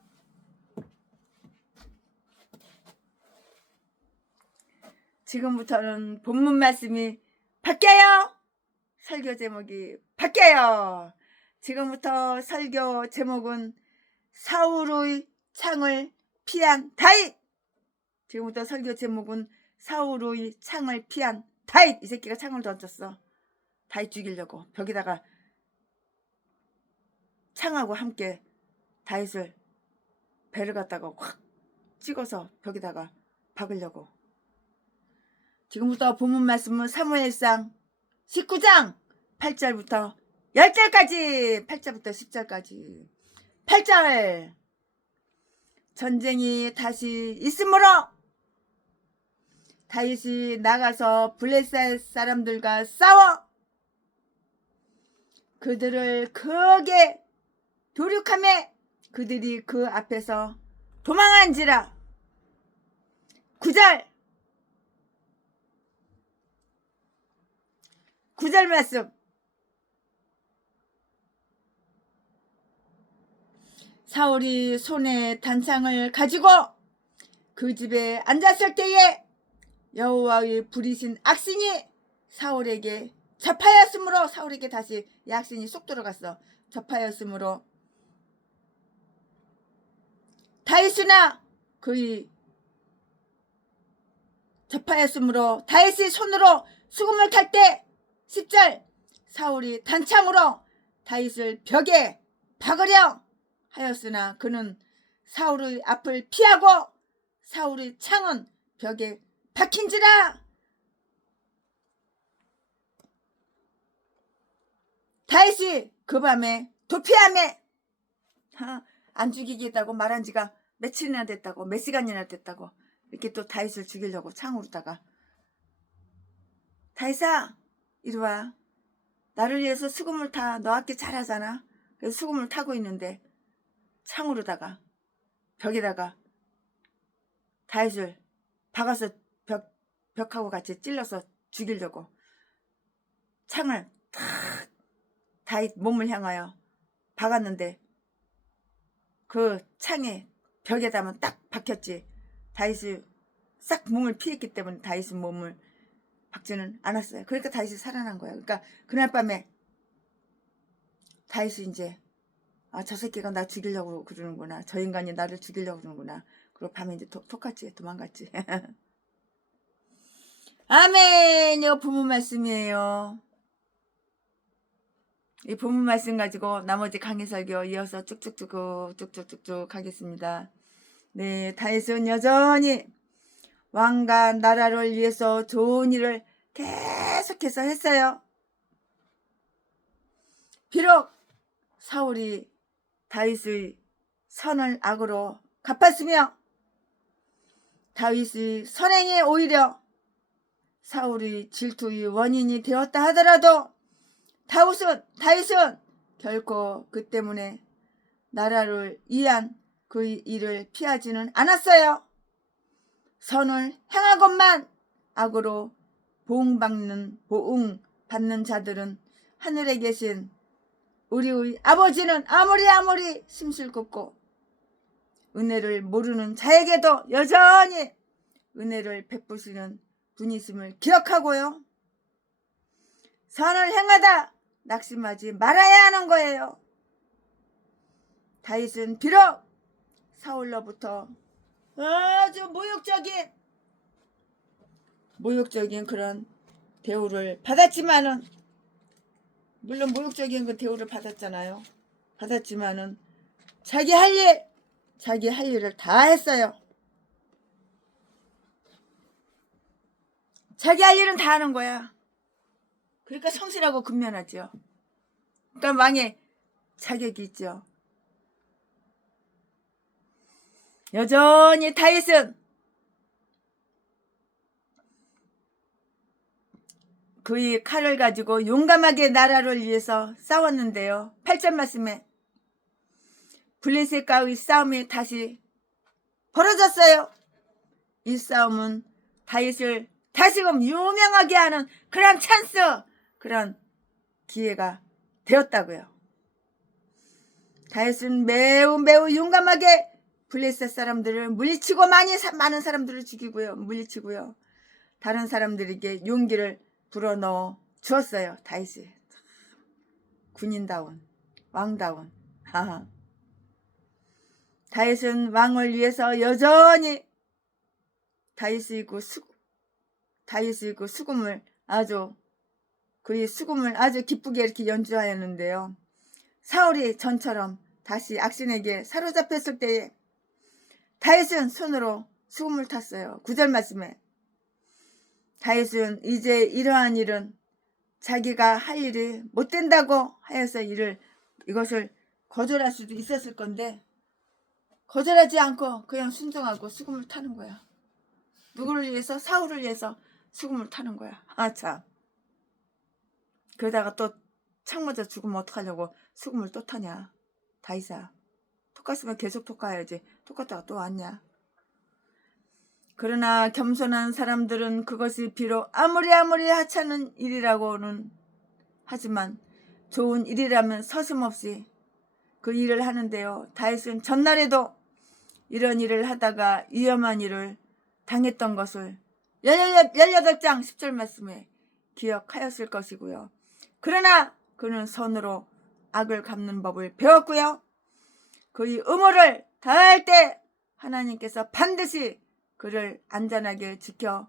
지금부터는 본문 말씀이 바뀌어요. 설교 제목이 바뀌어요. 지금부터 설교 제목은 사울의 창을 피한 다윗. 지금부터 설교 제목은 사울의 창을 피한 다윗. 이 새끼가 창을 던졌어. 다윗 죽이려고. 벽에다가 창하고 함께 다윗을 배를 갖다가 확 찍어서 벽에다가 박으려고. 지금부터 본문 말씀은 사무엘상 19장 8절부터 10절까지 8절부터 10절까지 8절 전쟁이 다시 있으므로 다윗이 나가서 블레셋 사람들과 싸워 그들을 크게 도륙하며 그들이 그 앞에서 도망한지라. 9절 말씀 사울이 손에 단창을 가지고 그 집에 앉았을 때에 여호와의 부리신 악신이 사울에게 접하였으므로 사울에게 다시 이 악신이 쏙 들어갔어. 접하였으므로 다윗이나 그의 접하였으므로 다윗이 손으로 수금을 탈 때 10절 사울이 단창으로 다윗을 벽에 박으려 하였으나 그는 사울의 앞을 피하고 사울의 창은 벽에 박힌지라. 다윗이 그 밤에 도피하며 안 죽이겠다고 말한 지가 며칠이나 됐다고 몇 시간이나 됐다고 이렇게 또 다윗을 죽이려고 창으로다가 다윗아 이리와 나를 위해서 수금을 타. 너밖에 잘하잖아. 그래서 수금을 타고 있는데 창으로다가 벽에다가 다윗을 박아서 벽하고 같이 찔러서 죽이려고 창을 탁 다윗 몸을 향하여 박았는데 그 창에 벽에다만 딱 박혔지. 다윗이 싹 몸을 피했기 때문에 다윗은 몸을 박지는 않았어요. 그러니까 다윗이 살아난 거야. 그러니까 그날 밤에 다윗이 이제 저 새끼가 나 죽이려고 그러는구나. 저 인간이 나를 죽이려고 그러는구나. 그리고 밤에 이제 톡같이 도망갔지. 아멘. 이거 본문 말씀이에요. 이 본문 말씀 가지고 나머지 강의 설교 이어서 쭉쭉 하겠습니다. 네, 다윗은 여전히 왕과 나라를 위해서 좋은 일을 계속해서 했어요. 비록 사울이 다윗의 선을 악으로 갚았으며 다윗의 선행이 오히려 사울의 질투의 원인이 되었다 하더라도 다윗은 결코 그 때문에 나라를 위한 그의 일을 피하지는 않았어요. 선을 행하건만 악으로 보응받는 자들은 하늘에 계신 우리의 아버지는 아무리 심술궂고 은혜를 모르는 자에게도 여전히 은혜를 베푸시는 분이심을 기억하고요. 선을 행하다 낙심하지 말아야 하는 거예요. 다윗은 비록 사울로부터 아주 모욕적인 그런 대우를 받았지만은, 물론 모욕적인 그 대우를 받았잖아요. 받았지만은 자기 할 일을 다 했어요. 자기 할 일은 다 하는 거야. 그러니까 성실하고 근면하죠. 그러니까 왕의 자격이 있죠. 여전히 다윗은 그의 칼을 가지고 용감하게 나라를 위해서 싸웠는데요. 8절 말씀에 블레셋과의 싸움이 다시 벌어졌어요. 이 싸움은 다윗을 다시금 유명하게 하는 그런 찬스, 그런 기회가 되었다고요. 다윗은 매우 용감하게 블레셋 사람들을 물리치고 많은 사람들을 죽이고요. 물리치고요. 다른 사람들에게 용기를 불어넣어 주었어요. 다윗이. 군인다운, 왕다운. 다윗은 왕을 위해서 여전히 다윗이고 수금을 그의 수금을 아주 기쁘게 이렇게 연주하였는데요. 사울이 전처럼 다시 악신에게 사로잡혔을 때에 다윗은 손으로 수금을 탔어요. 9절 말씀에 다윗은 이제 이러한 일은 자기가 할 일이 못 된다고 하여서 이것을 거절할 수도 있었을 건데, 거절하지 않고 그냥 순종하고 수금을 타는 거야. 누구를 위해서? 사울을 위해서 수금을 타는 거야. 참. 그러다가 또 창 맞아 죽으면 어떡하려고 수금을 또 타냐. 다윗아. 똑같으면 계속 똑가야지. 똑같다가 또 왔냐. 그러나 겸손한 사람들은 그것이 비록 아무리 하찮은 일이라고는 하지만 좋은 일이라면 서슴없이 그 일을 하는데요. 다윗은 전날에도 이런 일을 하다가 위험한 일을 당했던 것을 18장 10절 말씀에 기억하였을 것이고요. 그러나 그는 손으로 악을 갚는 법을 배웠고요. 그의 의무를 다할 때 하나님께서 반드시 그를 안전하게 지켜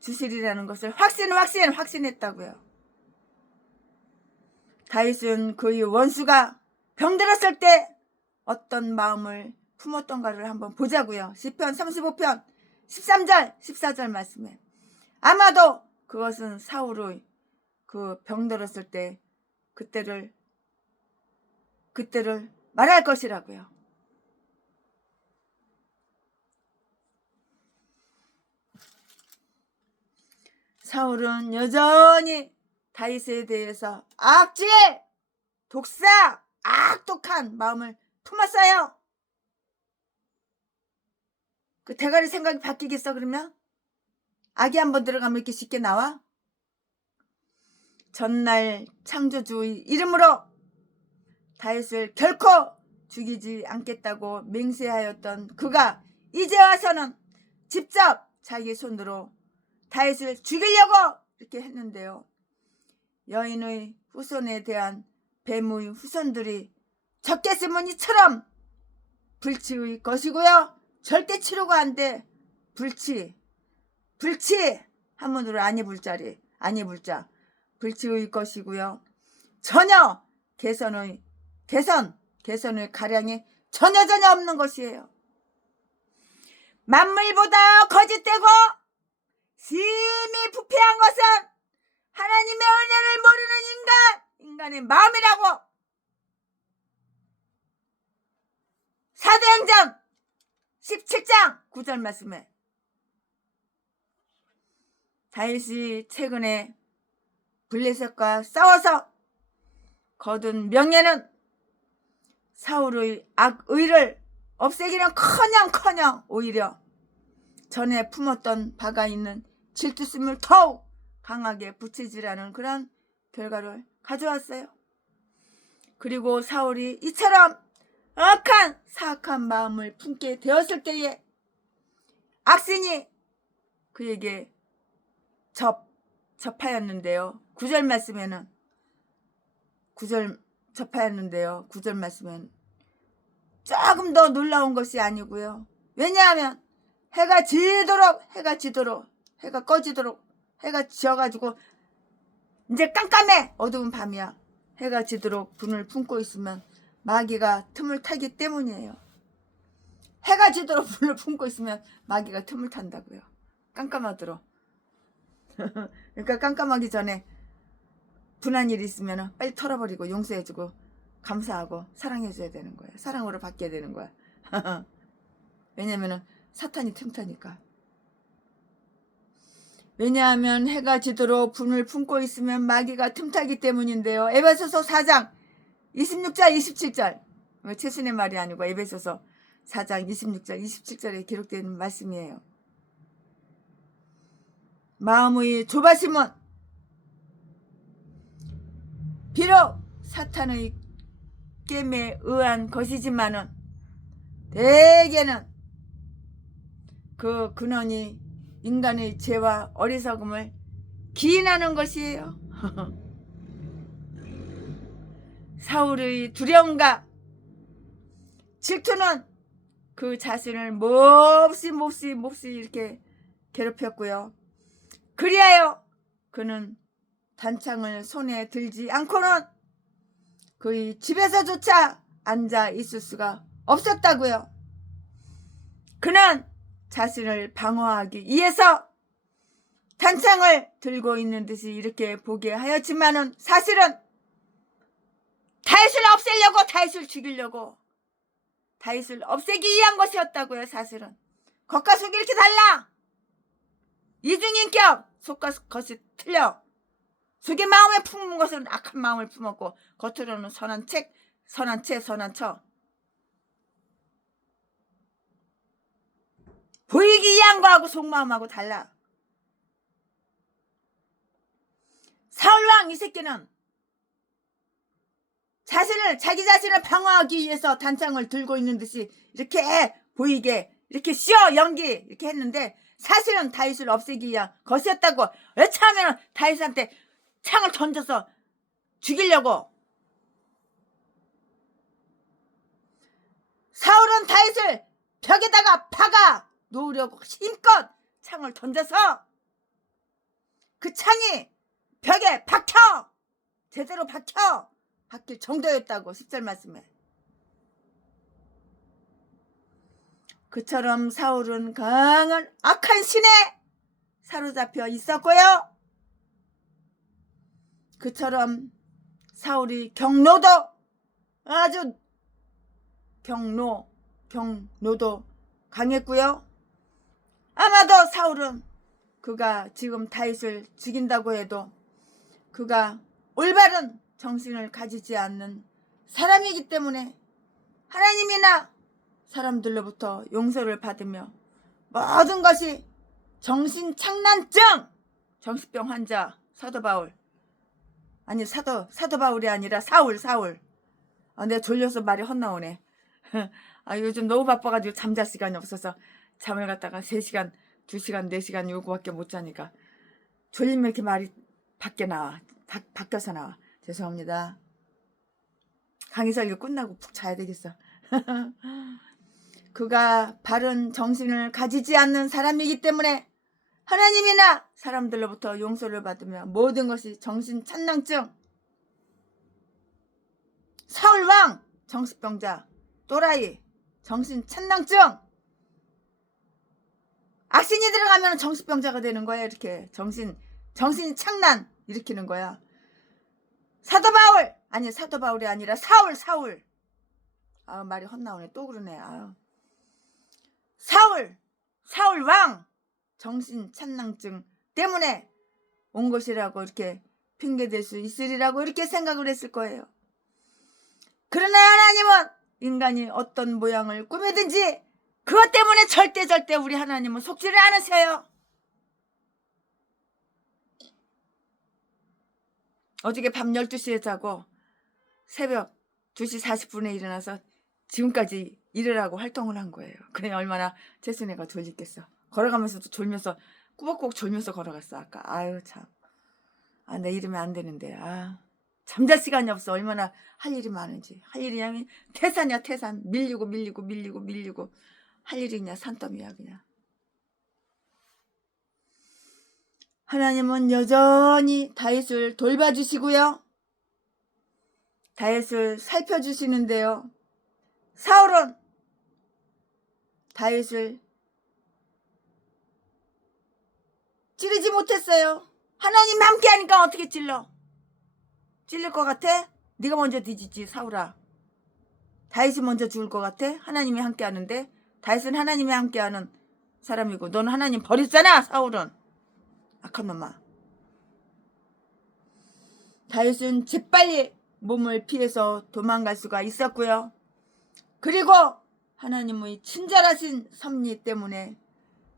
주시리라는 것을 확신했다고요. 다윗은 그의 원수가 병들었을 때 어떤 마음을 품었던가를 한번 보자고요. 시편 35편 13절 14절 말씀에 아마도 그것은 사울의 그 병들었을 때 그때를 말할 것이라고요. 사울은 여전히 다윗에 대해서 악질, 독사, 악독한 마음을 품었어요. 그 대가리 생각이 바뀌겠어 그러면? 악이 한번 들어가면 이렇게 쉽게 나와? 전날 창조주의 이름으로 다윗을 결코 죽이지 않겠다고 맹세하였던 그가 이제 와서는 직접 자기 손으로 다윗을 죽이려고 이렇게 했는데요. 여인의 후손에 대한 뱀의 후손들이 적겠으면 이처럼 불치의 것이고요. 절대 치료가 안 돼. 불치 한문으로 아니 불자 불치의 것이고요. 전혀 개선의 가량이 전혀 없는 것이에요. 만물보다 거짓되고 심히 부패한 것은 하나님의 은혜를 모르는 인간의 마음이라고. 사도행전 17장 9절 말씀에 다윗이 최근에 블레셋과 싸워서 거둔 명예는 사울의 악의를 없애기는 커녕 오히려 전에 품었던 바가 있는 질투심을 더욱 강하게 부채질하는 그런 결과를 가져왔어요. 그리고 사울이 이처럼 악한 사악한 마음을 품게 되었을 때에 악신이 그에게 접하였는데요. 9절 말씀에는 구절 접하였는데요. 구절 말씀은 조금 더 놀라운 것이 아니고요. 왜냐하면 해가 지도록 해가 꺼지도록 해가 지어가지고 이제 깜깜해. 어두운 밤이야. 해가 지도록 분을 품고 있으면 마귀가 틈을 타기 때문이에요. 해가 지도록 분을 품고 있으면 마귀가 틈을 탄다고요. 깜깜하도록. 그러니까 깜깜하기 전에 분한 일이 있으면 빨리 털어버리고 용서해주고 감사하고 사랑해줘야 되는 거예요. 사랑으로 바뀌어야 되는 거야. 왜냐면은 사탄이 틈타니까. 왜냐하면 해가 지도록 분을 품고 있으면 마귀가 틈타기 때문인데요. 에베소서 4장 26절 27절 최신의 말이 아니고 에베소서 4장 26절 27절에 기록된 말씀이에요. 마음의 조바심은 비록 사탄의 깸에 의한 것이지만은 대개는 그 근원이 인간의 죄와 어리석음을 기인하는 것이에요. 사울의 두려움과 질투는 그 자신을 몹시 이렇게 괴롭혔고요. 그리하여 그는 단창을 손에 들지 않고는 그의 집에서조차 앉아 있을 수가 없었다고요. 그는 자신을 방어하기 위해서 단창을 들고 있는 듯이 이렇게 보게 하였지만은 사실은 다윗을 없애려고, 다윗을 죽이려고, 다윗을 없애기 위한 것이었다고요. 사실은 겉과 속이 이렇게 달라. 이중인격. 속과 겉이 틀려. 속의 마음에 품은 것은 악한 마음을 품었고 겉으로는 선한 척. 보이기 위한 거하고 속마음하고 달라. 사울왕 이 새끼는 자기 자신을 방어하기 위해서 단창을 들고 있는 듯이 이렇게 보이게 이렇게 씌어 연기 이렇게 했는데 사실은 다윗을 없애기 위한 것이었다고. 왜 처음에는 다윗한테 창을 던져서 죽이려고. 사울은 다윗을 벽에다가 박아 놓으려고 힘껏 창을 던져서 그 창이 벽에 제대로 박힐 정도였다고 10절 말씀에. 그처럼 사울은 강한 악한 신에 사로잡혀 있었고요. 그처럼 사울이 경노도 아주 경노도 강했고요. 아마도 사울은 그가 지금 다윗을 죽인다고 해도 그가 올바른 정신을 가지지 않는 사람이기 때문에 하나님이나 사람들로부터 용서를 받으며 모든 것이 정신착란증, 정신병 환자 사도 바울. 아니 사도 바울이 아니라 사울. 내가 졸려서 말이 헛나오네. 요즘 너무 바빠가지고 잠잘 시간이 없어서 잠을 갖다가 3시간, 2시간, 4시간 요거밖에 못 자니까 졸리면 이렇게 말이 바뀌어서 나와. 죄송합니다. 강의서 이거 끝나고 푹 자야 되겠어. 그가 바른 정신을 가지지 않는 사람이기 때문에 하나님이나 사람들로부터 용서를 받으며 모든 것이 정신찬낭증, 사울왕 정신병자, 또라이, 정신찬낭증, 악신이 들어가면 정신병자가 되는 거야. 이렇게 정신창난 일으키는 거야. 사도 바울이 아니라 사울. 말이 헛나오네. 또 그러네. 사울왕 정신찬낭증 때문에 온 것이라고 이렇게 핑계댈 수 있으리라고 이렇게 생각을 했을 거예요. 그러나 하나님은 인간이 어떤 모양을 꾸미든지 그것 때문에 절대 우리 하나님은 속지를 않으세요. 어저께 밤 12시에 자고 새벽 2시 40분에 일어나서 지금까지 일을 하고 활동을 한 거예요. 그래 얼마나 채순이가 졸리겠어. 걸어가면서도 졸면서 꾸벅꾸벅 졸면서 걸어갔어. 아까 참. 내 이러면 안 되는데. 잠잘 시간이 없어. 얼마나 할 일이 많은지. 할 일이 그냥 태산이야 태산. 밀리고 할 일이 그냥 산더미야 그냥. 하나님은 여전히 다윗을 돌봐주시고요. 다윗을 살펴주시는데요. 사울은 다윗을 찌르지 못했어요. 하나님 함께 하니까 어떻게 찔러? 찔릴 것 같아? 네가 먼저 뒤지지 사울아. 다윗이 먼저 죽을 것 같아? 하나님이 함께 하는데. 다윗은 하나님이 함께 하는 사람이고 너는 하나님 버렸잖아 사울은. 악한 놈아. 다윗은 재빨리 몸을 피해서 도망갈 수가 있었고요. 그리고 하나님의 친절하신 섭리 때문에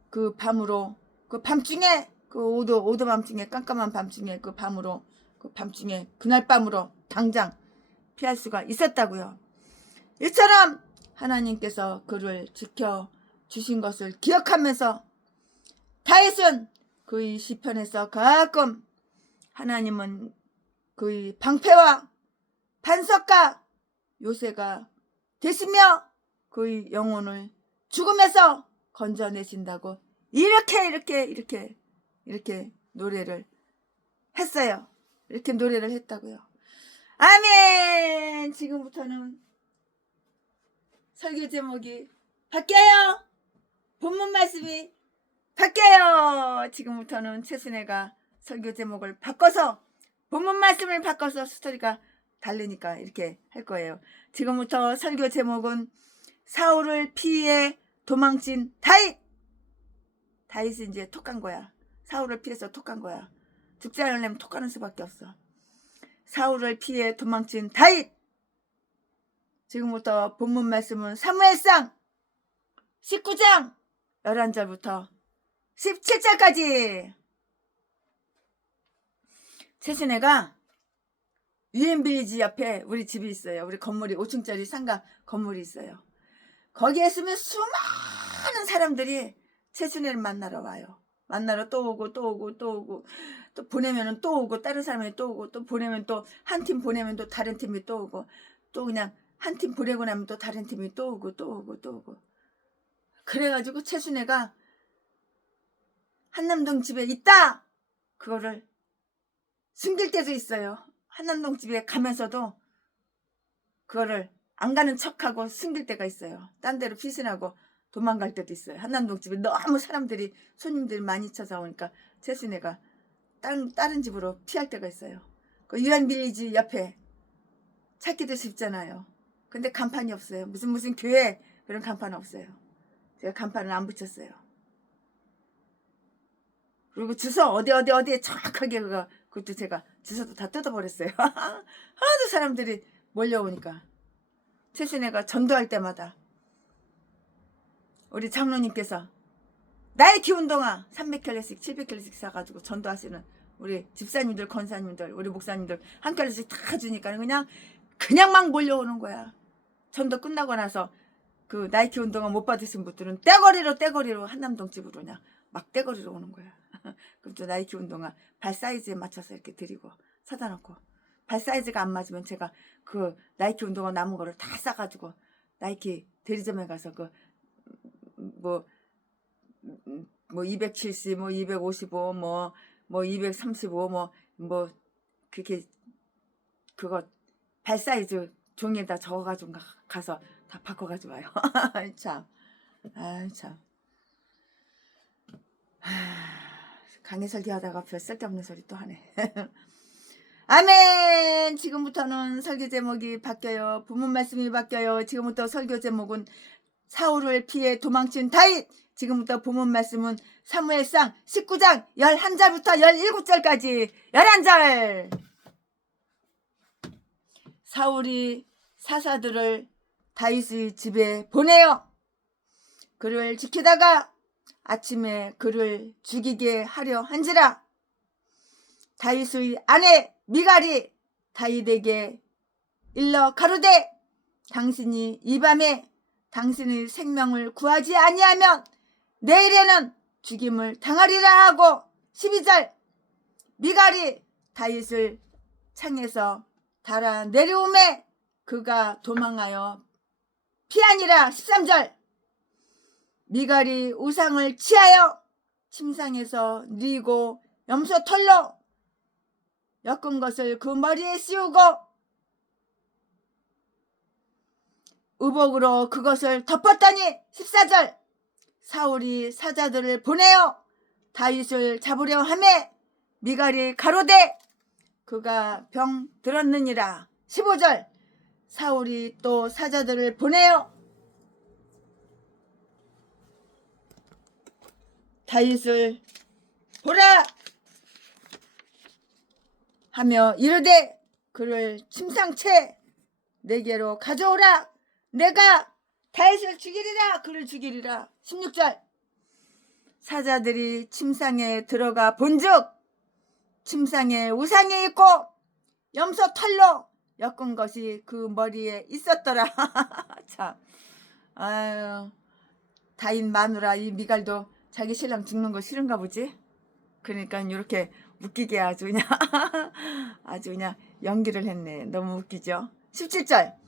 그 밤으로 그 밤중에 그 오도 밤중에 깜깜한 밤중에 그 밤으로 그 밤중에 그날 밤으로 당장 피할 수가 있었다고요. 이처럼 하나님께서 그를 지켜주신 것을 기억하면서 다윗은 그의 시편에서 가끔 하나님은 그의 방패와 반석과 요새가 되시며 그의 영혼을 죽음에서 건져내신다고 이렇게 노래를 했어요. 이렇게 노래를 했다고요. 아멘. 지금부터는 설교 제목이 바뀌어요. 본문 말씀이 바뀌어요. 지금부터는 최순애가 설교 제목을 바꿔서 본문 말씀을 바꿔서 스토리가 다르니까 이렇게 할 거예요. 지금부터 설교 제목은 사울을 피해 도망친 다윗. 다윗이 이제 톡한 거야. 사울을 피해서 톡한 거야. 죽지 않으려면 톡하는 수밖에 없어. 사울을 피해 도망친 다윗. 지금부터 본문 말씀은 사무엘상 19장 11절부터 17절까지. 최순애가 유엔빌리지 옆에 우리 집이 있어요. 우리 건물이 5층짜리 상가 건물이 있어요. 거기에 있으면 수많은 사람들이 최순애를 만나러 와요. 만나러 또 오고 또 보내면은 또 오고 다른 사람이 또 오고 또 보내면 또 한 팀 보내면 또 다른 팀이 또 오고 또 그냥 한 팀 보내고 나면 또 다른 팀이 또 오고 그래가지고 최순애가 한남동 집에 있다 그거를 숨길 때도 있어요. 한남동 집에 가면서도 그거를 안 가는 척하고 숨길 때가 있어요. 딴 데로 피신하고 도망갈 때도 있어요. 한남동 집에 너무 사람들이 손님들이 많이 찾아오니까 최순애가 다른 집으로 피할 때가 있어요. 그 유엔빌리지 옆에 찾기도 쉽잖아요. 근데 간판이 없어요. 무슨 교회 그런 간판 없어요. 제가 간판을 안 붙였어요. 그리고 주소 어디에 정확하게 그것도 제가 주소도 다 뜯어버렸어요. 하도 사람들이 몰려오니까. 최순애가 전도할 때마다 우리 장로님께서 나이키 운동화 300켤레씩 700켤레씩 사가지고 전도하시는 우리 집사님들 권사님들 우리 목사님들 한 켤레씩 다 주니까 그냥 막 몰려오는 거야. 전도 끝나고 나서 그 나이키 운동화 못 받으신 분들은 떼거리로 한남동 집으로 그냥 막 떼거리로 오는 거야. 그럼 또 나이키 운동화 발 사이즈에 맞춰서 이렇게 드리고 사다 놓고 발 사이즈가 안 맞으면 제가 그 나이키 운동화 남은 거를 다 싸가지고 나이키 대리점에 가서 뭐 270, 뭐 255, 뭐 235, 그렇게 그거 발 사이즈 종이에다 적어가지고 가서 다 바꿔가지고 와요. 참, 강의 설교하다가 별 쓸데없는 소리 또 하네. 아멘. 지금부터는 설교 제목이 바뀌어요. 본문 말씀이 바뀌어요. 지금부터 설교 제목은 사울을 피해 도망친 다윗. 지금부터 본문 말씀은 사무엘상 19장 11절부터 17절까지 11절. 사울이 사사들을 다윗의 집에 보내요. 그를 지키다가 아침에 그를 죽이게 하려 한지라. 다윗의 아내 미갈이 다윗에게 일러 가로되 당신이 이 밤에 당신의 생명을 구하지 아니하면 내일에는 죽임을 당하리라 하고. 12절. 미갈이 다윗을 창에서 달아 내려오매 그가 도망하여 피하니라. 13절 미갈이 우상을 취하여 침상에서 뉘고 염소 털로 엮은 것을 그 머리에 씌우고 의복으로 그것을 덮었더니 14절 사울이 사자들을 보내어 다윗을 잡으려 하매 미갈이 가로되 그가 병 들었느니라. 15절 사울이 또 사자들을 보내어 다윗을 보라 하며 이르되 그를 침상채 내게로 가져오라. 내가 다윗을 죽이리라. 그를 죽이리라. 16절 사자들이 침상에 들어가 본즉 침상에 우상이 있고 염소 털로 엮은 것이 그 머리에 있었더라. 참, 아유, 다윗 마누라 이 미갈도 자기 신랑 죽는 거 싫은가 보지. 그러니까 이렇게 웃기게 아주 그냥 아주 그냥 연기를 했네. 너무 웃기죠. 17절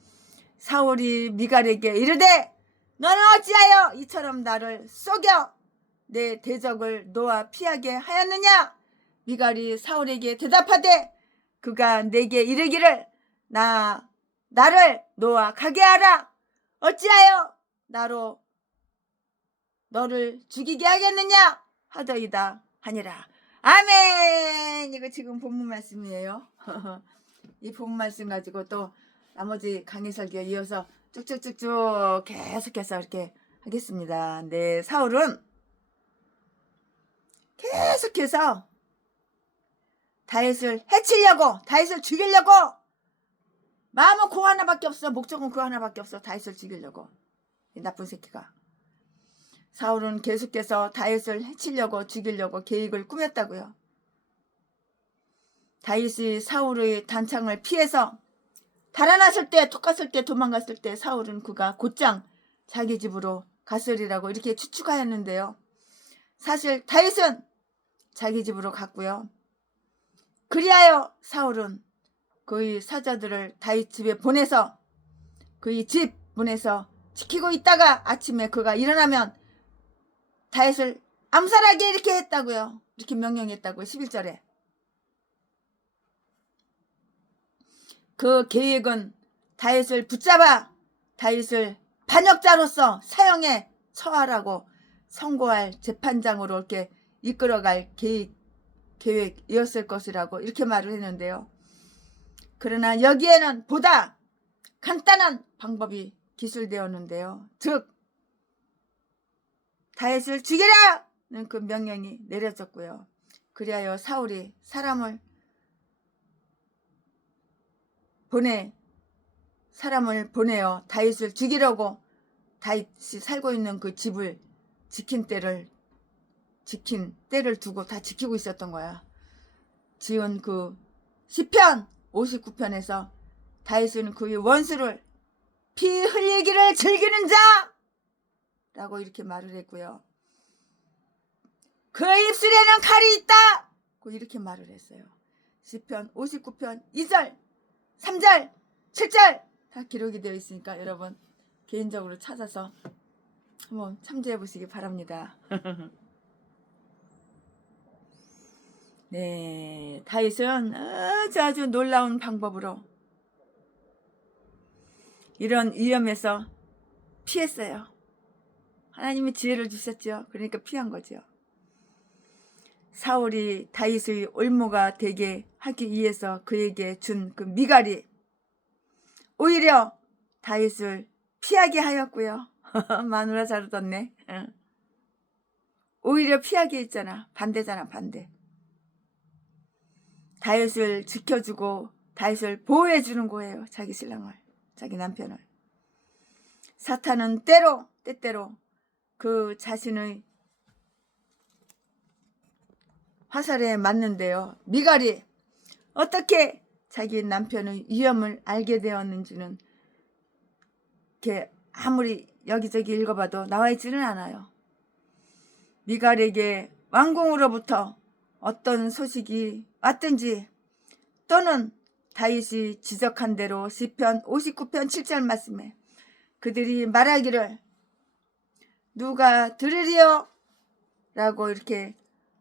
사울이 미갈에게 이르되 너는 어찌하여 이처럼 나를 속여 내 대적을 너와 피하게 하였느냐. 미갈이 사울에게 대답하되 그가 내게 이르기를 나를 너와 가게 하라. 어찌하여 나로 너를 죽이게 하겠느냐 하더이다 하니라. 아멘. 이거 지금 본문 말씀이에요. 이 본문 말씀 가지고 또 나머지 강의 설교에 이어서 쭉쭉쭉쭉 계속해서 이렇게 하겠습니다. 네, 사울은 계속해서 다윗을 해치려고, 다윗을 죽이려고 마음은 그거 하나밖에 없어. 목적은 그거 하나밖에 없어. 다윗을 죽이려고. 이 나쁜 새끼가. 사울은 계속해서 다윗을 해치려고 죽이려고 계획을 꾸몄다고요. 다윗이 사울의 단창을 피해서 달아났을 때, 톡 갔을 때, 도망갔을 때 사울은 그가 곧장 자기 집으로 갔으리라고 이렇게 추측하였는데요. 사실 다윗은 자기 집으로 갔고요. 그리하여 사울은 그의 사자들을 다윗 집에 보내서 그의 집 문에서 지키고 있다가 아침에 그가 일어나면 다윗을 암살하게 이렇게 했다고요. 이렇게 명령했다고요. 11절에. 그 계획은 다윗을 붙잡아 다윗을 반역자로서 사형에 처하라고 선고할 재판장으로 이렇게 이끌어갈 계획이었을 것이라고 이렇게 말을 했는데요. 그러나 여기에는 보다 간단한 방법이 기술되었는데요. 즉 다윗을 죽이라는 그 명령이 내려졌고요. 그리하여 사울이 사람을 보내어 다윗을 죽이려고 다윗이 살고 있는 그 집을 지킨 때를 두고 다 지키고 있었던 거야. 지은 그 시편 59편에서 다윗은 그의 원수를 피 흘리기를 즐기는 자라고 이렇게 말을 했고요. 그의 입술에는 칼이 있다 이렇게 말을 했어요. 시편 59편 2절 3절 7절 다 기록이 되어 있으니까 여러분 개인적으로 찾아서 한번 참조해 보시기 바랍니다. 네, 다윗은 아주 놀라운 방법으로 이런 위험에서 피했어요. 하나님이 지혜를 주셨죠. 그러니까 피한 거죠. 사울이 다윗의 올무가 되게 하기 위해서 그에게 준 그 미갈이 오히려 다윗을 피하게 하였고요. 마누라 잘 얻었네. 오히려 피하게 했잖아. 반대잖아, 반대. 다윗을 지켜주고 다윗을 보호해주는 거예요. 자기 신랑을, 자기 남편을. 사탄은 때때로 그 자신의 화살에 맞는데요. 미갈이 어떻게 자기 남편의 위험을 알게 되었는지는 이렇게 아무리 여기저기 읽어봐도 나와 있지는 않아요. 미갈에게 왕궁으로부터 어떤 소식이 왔든지 또는 다윗이 지적한 대로 시편 59편 7절 말씀에 그들이 말하기를 누가 들으리요? 라고 이렇게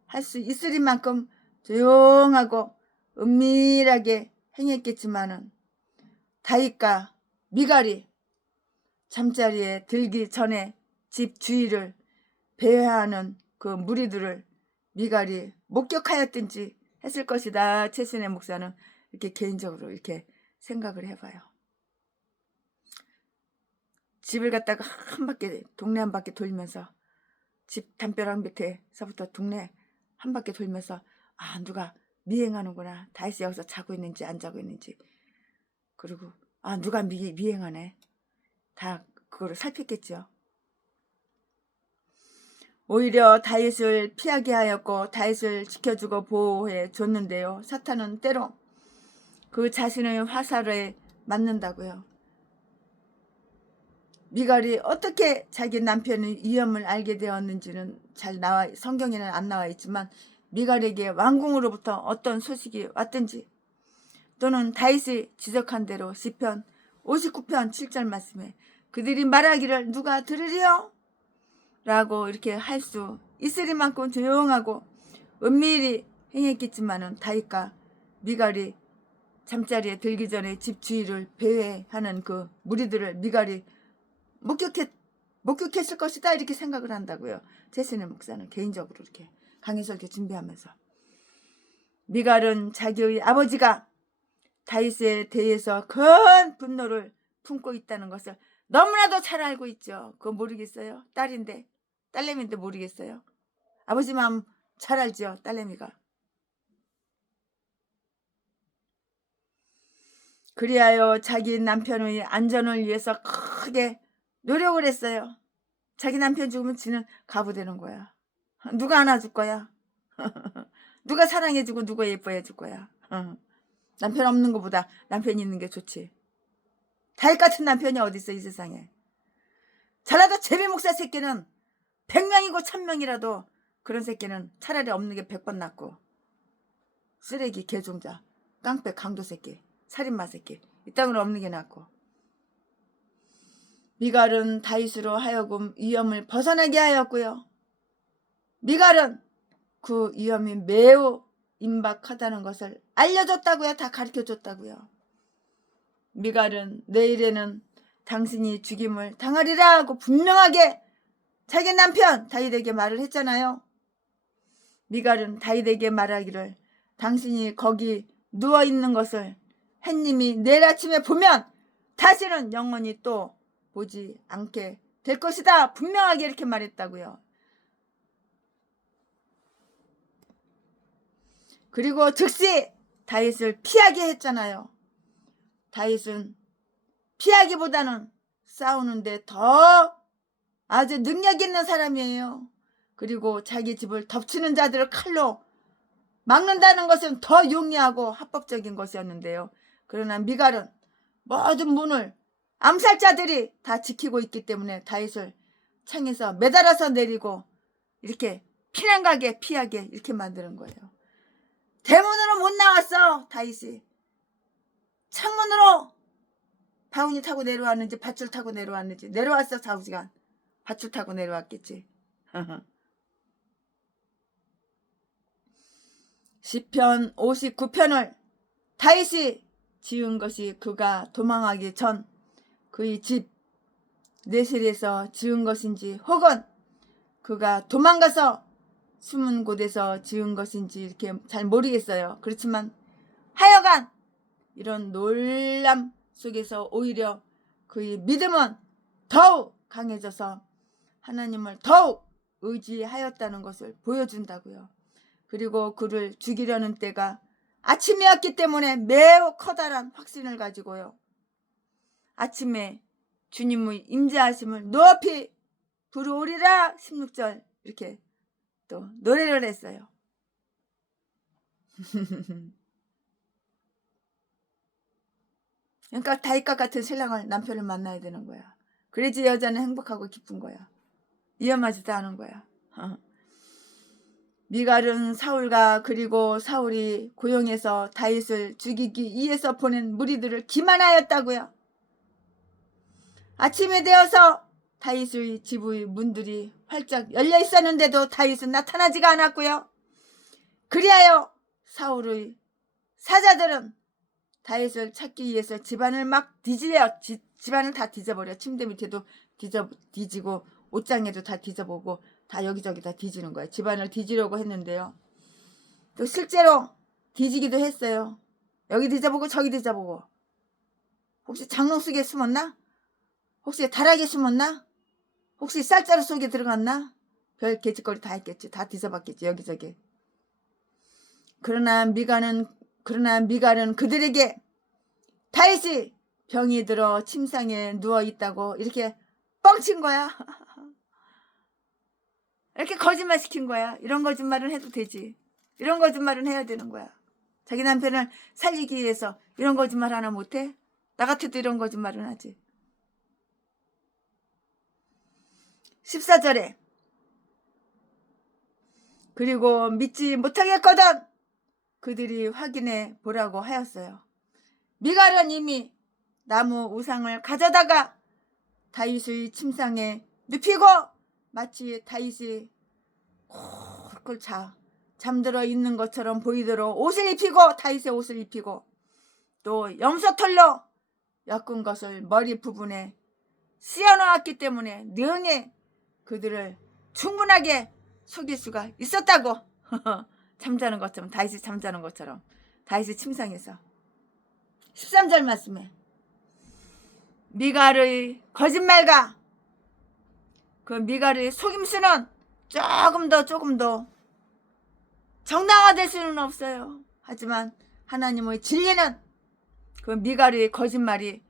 할 수 있을 만큼 조용하고 은밀하게 행했겠지만은 다윗과 미갈이 잠자리에 들기 전에 집 주위를 배회하는 그 무리들을 미갈이 목격하였든지 했을 것이다. 최순애 목사는 이렇게 개인적으로 이렇게 생각을 해봐요. 집을 갖다가 한 바퀴, 동네 한 바퀴 돌면서 집 담벼락 밑에서부터 동네 한 바퀴 돌면서 누가 미행하는구나. 다윗이 여기서 자고 있는지 안 자고 있는지, 그리고 누가 미행하네. 다 그거를 살폈겠죠. 오히려 다윗을 피하게 하였고 다윗을 지켜주고 보호해 줬는데요. 사탄은 때로 그 자신의 화살에 맞는다고요. 미갈이 어떻게 자기 남편의 위험을 알게 되었는지는 성경에는 안 나와 있지만 미갈에게 왕궁으로부터 어떤 소식이 왔든지, 또는 다윗이 지적한 대로 시편 59편 7절 말씀에 그들이 말하기를 누가 들으리요? 라고 이렇게 할 수 있으리만큼 조용하고 은밀히 행했겠지만은 다윗과 미갈이 잠자리에 들기 전에 집 주위를 배회하는 그 무리들을 미갈이 목격했을 것이다, 이렇게 생각을 한다고요. 최순애 목사는 개인적으로 이렇게 강의설교 준비하면서 미갈은 자기의 아버지가 다윗에 대해서 큰 분노를 품고 있다는 것을 너무나도 잘 알고 있죠. 그거 모르겠어요? 딸내미인데 모르겠어요? 아버지 마음 잘 알죠, 딸내미가. 그리하여 자기 남편의 안전을 위해서 크게 노력을 했어요. 자기 남편 죽으면 지는 가부되는 거야. 누가 안아줄 거야? 누가 사랑해주고 누가 예뻐해줄 거야? 남편 없는 것보다 남편 있는 게 좋지. 다윗 같은 남편이 어딨어, 이 세상에. 잘라도 제비 목사 새끼는 100명이고 1000명이라도 그런 새끼는 차라리 없는 게 100번 낫고, 쓰레기, 개종자, 깡패, 강도 새끼, 살인마 새끼, 이 땅으로 없는 게 낫고. 미갈은 다윗으로 하여금 위험을 벗어나게 하였고요. 미갈은 그 위험이 매우 임박하다는 것을 알려줬다고요. 다 가르쳐줬다고요. 미갈은 내일에는 당신이 죽임을 당하리라 하고 분명하게 자기 남편 다윗에게 말을 했잖아요. 미갈은 다윗에게 말하기를 당신이 거기 누워있는 것을 햇님이 내일 아침에 보면 다시는 영원히 또 보지 않게 될 것이다, 분명하게 이렇게 말했다고요. 그리고 즉시 다윗을 피하게 했잖아요. 다윗은 피하기보다는 싸우는데 더 아주 능력 있는 사람이에요. 그리고 자기 집을 덮치는 자들을 칼로 막는다는 것은 더 용이하고 합법적인 것이었는데요. 그러나 미갈은 모든 문을 암살자들이 다 지키고 있기 때문에 다윗을 창에서 매달아서 내리고 이렇게 피난가게 피하게 이렇게 만드는 거예요. 대문으로 못 나왔어. 다윗이 창문으로 바구니 타고 내려왔는지 밧줄 타고 내려왔는지, 내려왔어. 4시간 밧줄 타고 내려왔겠지. 시편 59편을 다윗이 지은 것이 그가 도망하기 전 그의 집 내실에서 지은 것인지, 혹은 그가 도망가서 숨은 곳에서 지은 것인지 이렇게 잘 모르겠어요. 그렇지만 하여간 이런 놀람 속에서 오히려 그의 믿음은 더욱 강해져서 하나님을 더욱 의지하였다는 것을 보여준다고요. 그리고 그를 죽이려는 때가 아침이었기 때문에 매우 커다란 확신을 가지고요. 아침에 주님의 임재하심을 높이 부르리라 16절 이렇게 또 노래를 했어요. 그러니까 다윗과 같은 신랑을, 남편을 만나야 되는 거야. 그래야지 여자는 행복하고 기쁜 거야. 위험하지도 않은 거야. 미갈은 사울과 그리고 사울이 고용해서 다윗을 죽이기 위해서 보낸 무리들을 기만하였다고요. 아침이 되어서 다윗의 집의 문들이 활짝 열려 있었는데도 다윗은 나타나지가 않았고요. 그리하여 사울의 사자들은 다윗을 찾기 위해서 집안을 막 집안을 다 뒤져버려. 침대 밑에도 뒤지고 옷장에도 다 뒤져보고 다 여기저기 다 뒤지는 거예요. 집안을 뒤지려고 했는데요. 또 실제로 뒤지기도 했어요. 여기 뒤져보고 저기 뒤져보고. 혹시 장롱 속에 숨었나? 혹시 다락에 숨었나? 혹시 쌀자루 속에 들어갔나? 별 개짓거리 다 했겠지. 다 뒤져봤겠지. 여기저기. 그러나 미갈은 그들에게 다윗이 병이 들어 침상에 누워있다고 이렇게 뻥친 거야. 이렇게 거짓말 시킨 거야. 이런 거짓말은 해도 되지. 이런 거짓말은 해야 되는 거야. 자기 남편을 살리기 위해서 이런 거짓말 하나 못해? 나 같아도 이런 거짓말은 하지. 14절에 그리고 믿지 못하겠거든 그들이 확인해 보라고 하였어요. 미갈은 이미 나무 우상을 가져다가 다윗의 침상에 눕히고 마치 다윗이 콜콜 잠들어 있는 것처럼 보이도록 옷을 입히고 다윗의 옷을 입히고 또 염소털로 엮은 것을 머리 부분에 씌워놓았기 때문에 능히 그들을 충분하게 속일 수가 있었다고. 잠자는 것처럼 다윗이 잠자는 것처럼 다윗의 침상에서 13절 말씀에 미갈의 거짓말과 그 미갈의 속임수는 조금 더 정당화될 수는 없어요. 하지만 하나님의 진리는 그 미갈의 거짓말이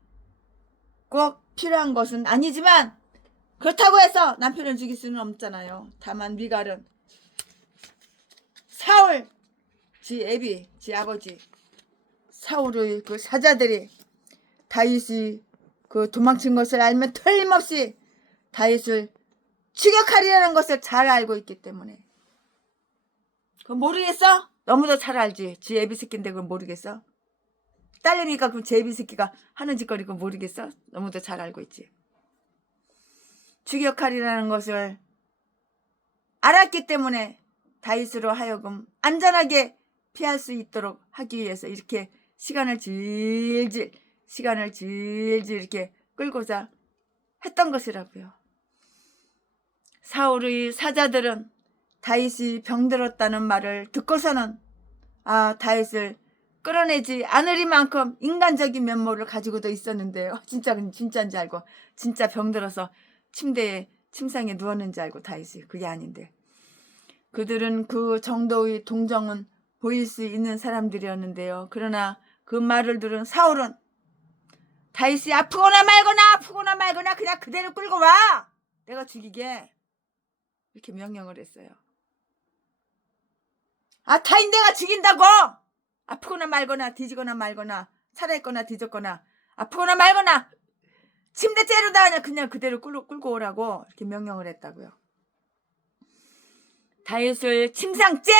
꼭 필요한 것은 아니지만 그렇다고 해서 남편을 죽일 수는 없잖아요. 다만 미갈은 사울, 지 애비, 지 아버지 사울의 그 사자들이 다윗이 그 도망친 것을 알면 틀림없이 다윗을 추격하리라는 것을 잘 알고 있기 때문에. 그거 모르겠어? 너무도 잘 알지. 지 애비 새끼인데 그걸 모르겠어? 딸내미가 그럼 제 애비 새끼가 하는 짓거리 그거 모르겠어? 너무도 잘 알고 있지. 추격하리라는 것을 알았기 때문에 다윗으로 하여금 안전하게 피할 수 있도록 하기 위해서 이렇게 시간을 질질 이렇게 끌고자 했던 것이라고요. 사울의 사자들은 다윗이 병들었다는 말을 듣고서는 다윗을 끌어내지 않으리만큼 인간적인 면모를 가지고도 있었는데요. 진짜인지 알고 진짜 병들어서 침상에 누웠는지 알고 다윗이 그게 아닌데 그들은 그 정도의 동정은 보일 수 있는 사람들이었는데요. 그러나 그 말을 들은 사울은 다윗이 아프거나 말거나 그냥 그대로 끌고 와. 내가 죽이게. 이렇게 명령을 했어요. 다윗 내가 죽인다고. 아프거나 말거나 뒤지거나 말거나 살아있거나 뒤졌거나 아프거나 말거나 침대째로다 그냥 그대로 끌고 오라고 이렇게 명령을 했다고요. 다윗을 침상째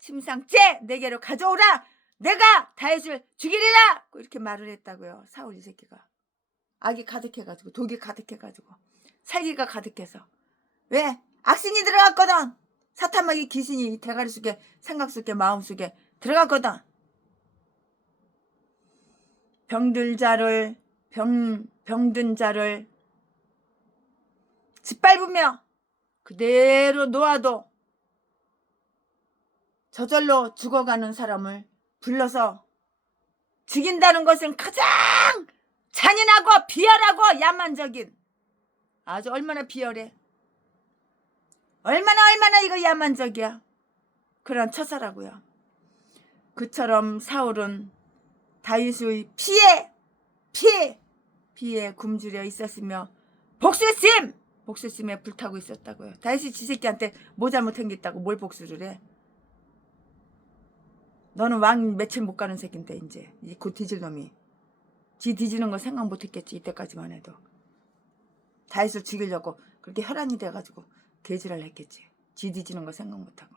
침상째 내게로 가져오라. 내가 다윗을 죽이리라. 이렇게 말을 했다고요. 사울 이 새끼가. 악이 가득해가지고 독이 가득해가지고 살기가 가득해서. 왜? 악신이 들어갔거든. 사탄마귀 귀신이 대가리 속에 생각 속에 마음 속에 들어갔거든. 병든 자를 짓밟으며 그대로 놓아도 저절로 죽어가는 사람을 불러서 죽인다는 것은 가장 잔인하고 비열하고 야만적인 아주 얼마나 비열해. 얼마나 이거 야만적이야. 그런 처사라고요. 그처럼 사울은 다윗의 피에 굶주려 있었으며 복수심에 불타고 있었다고요. 다윗이 지 새끼한테 뭐 잘못한 게 있다고 뭘 복수를 해. 너는 왕 며칠 못 가는 새끼인데 이제 곧 뒤질 놈이. 지 뒤지는 거 생각 못했겠지. 이때까지만 해도. 다윗을 죽이려고 그렇게 혈안이 돼가지고 개지랄 했겠지. 지 뒤지는 거 생각 못하고.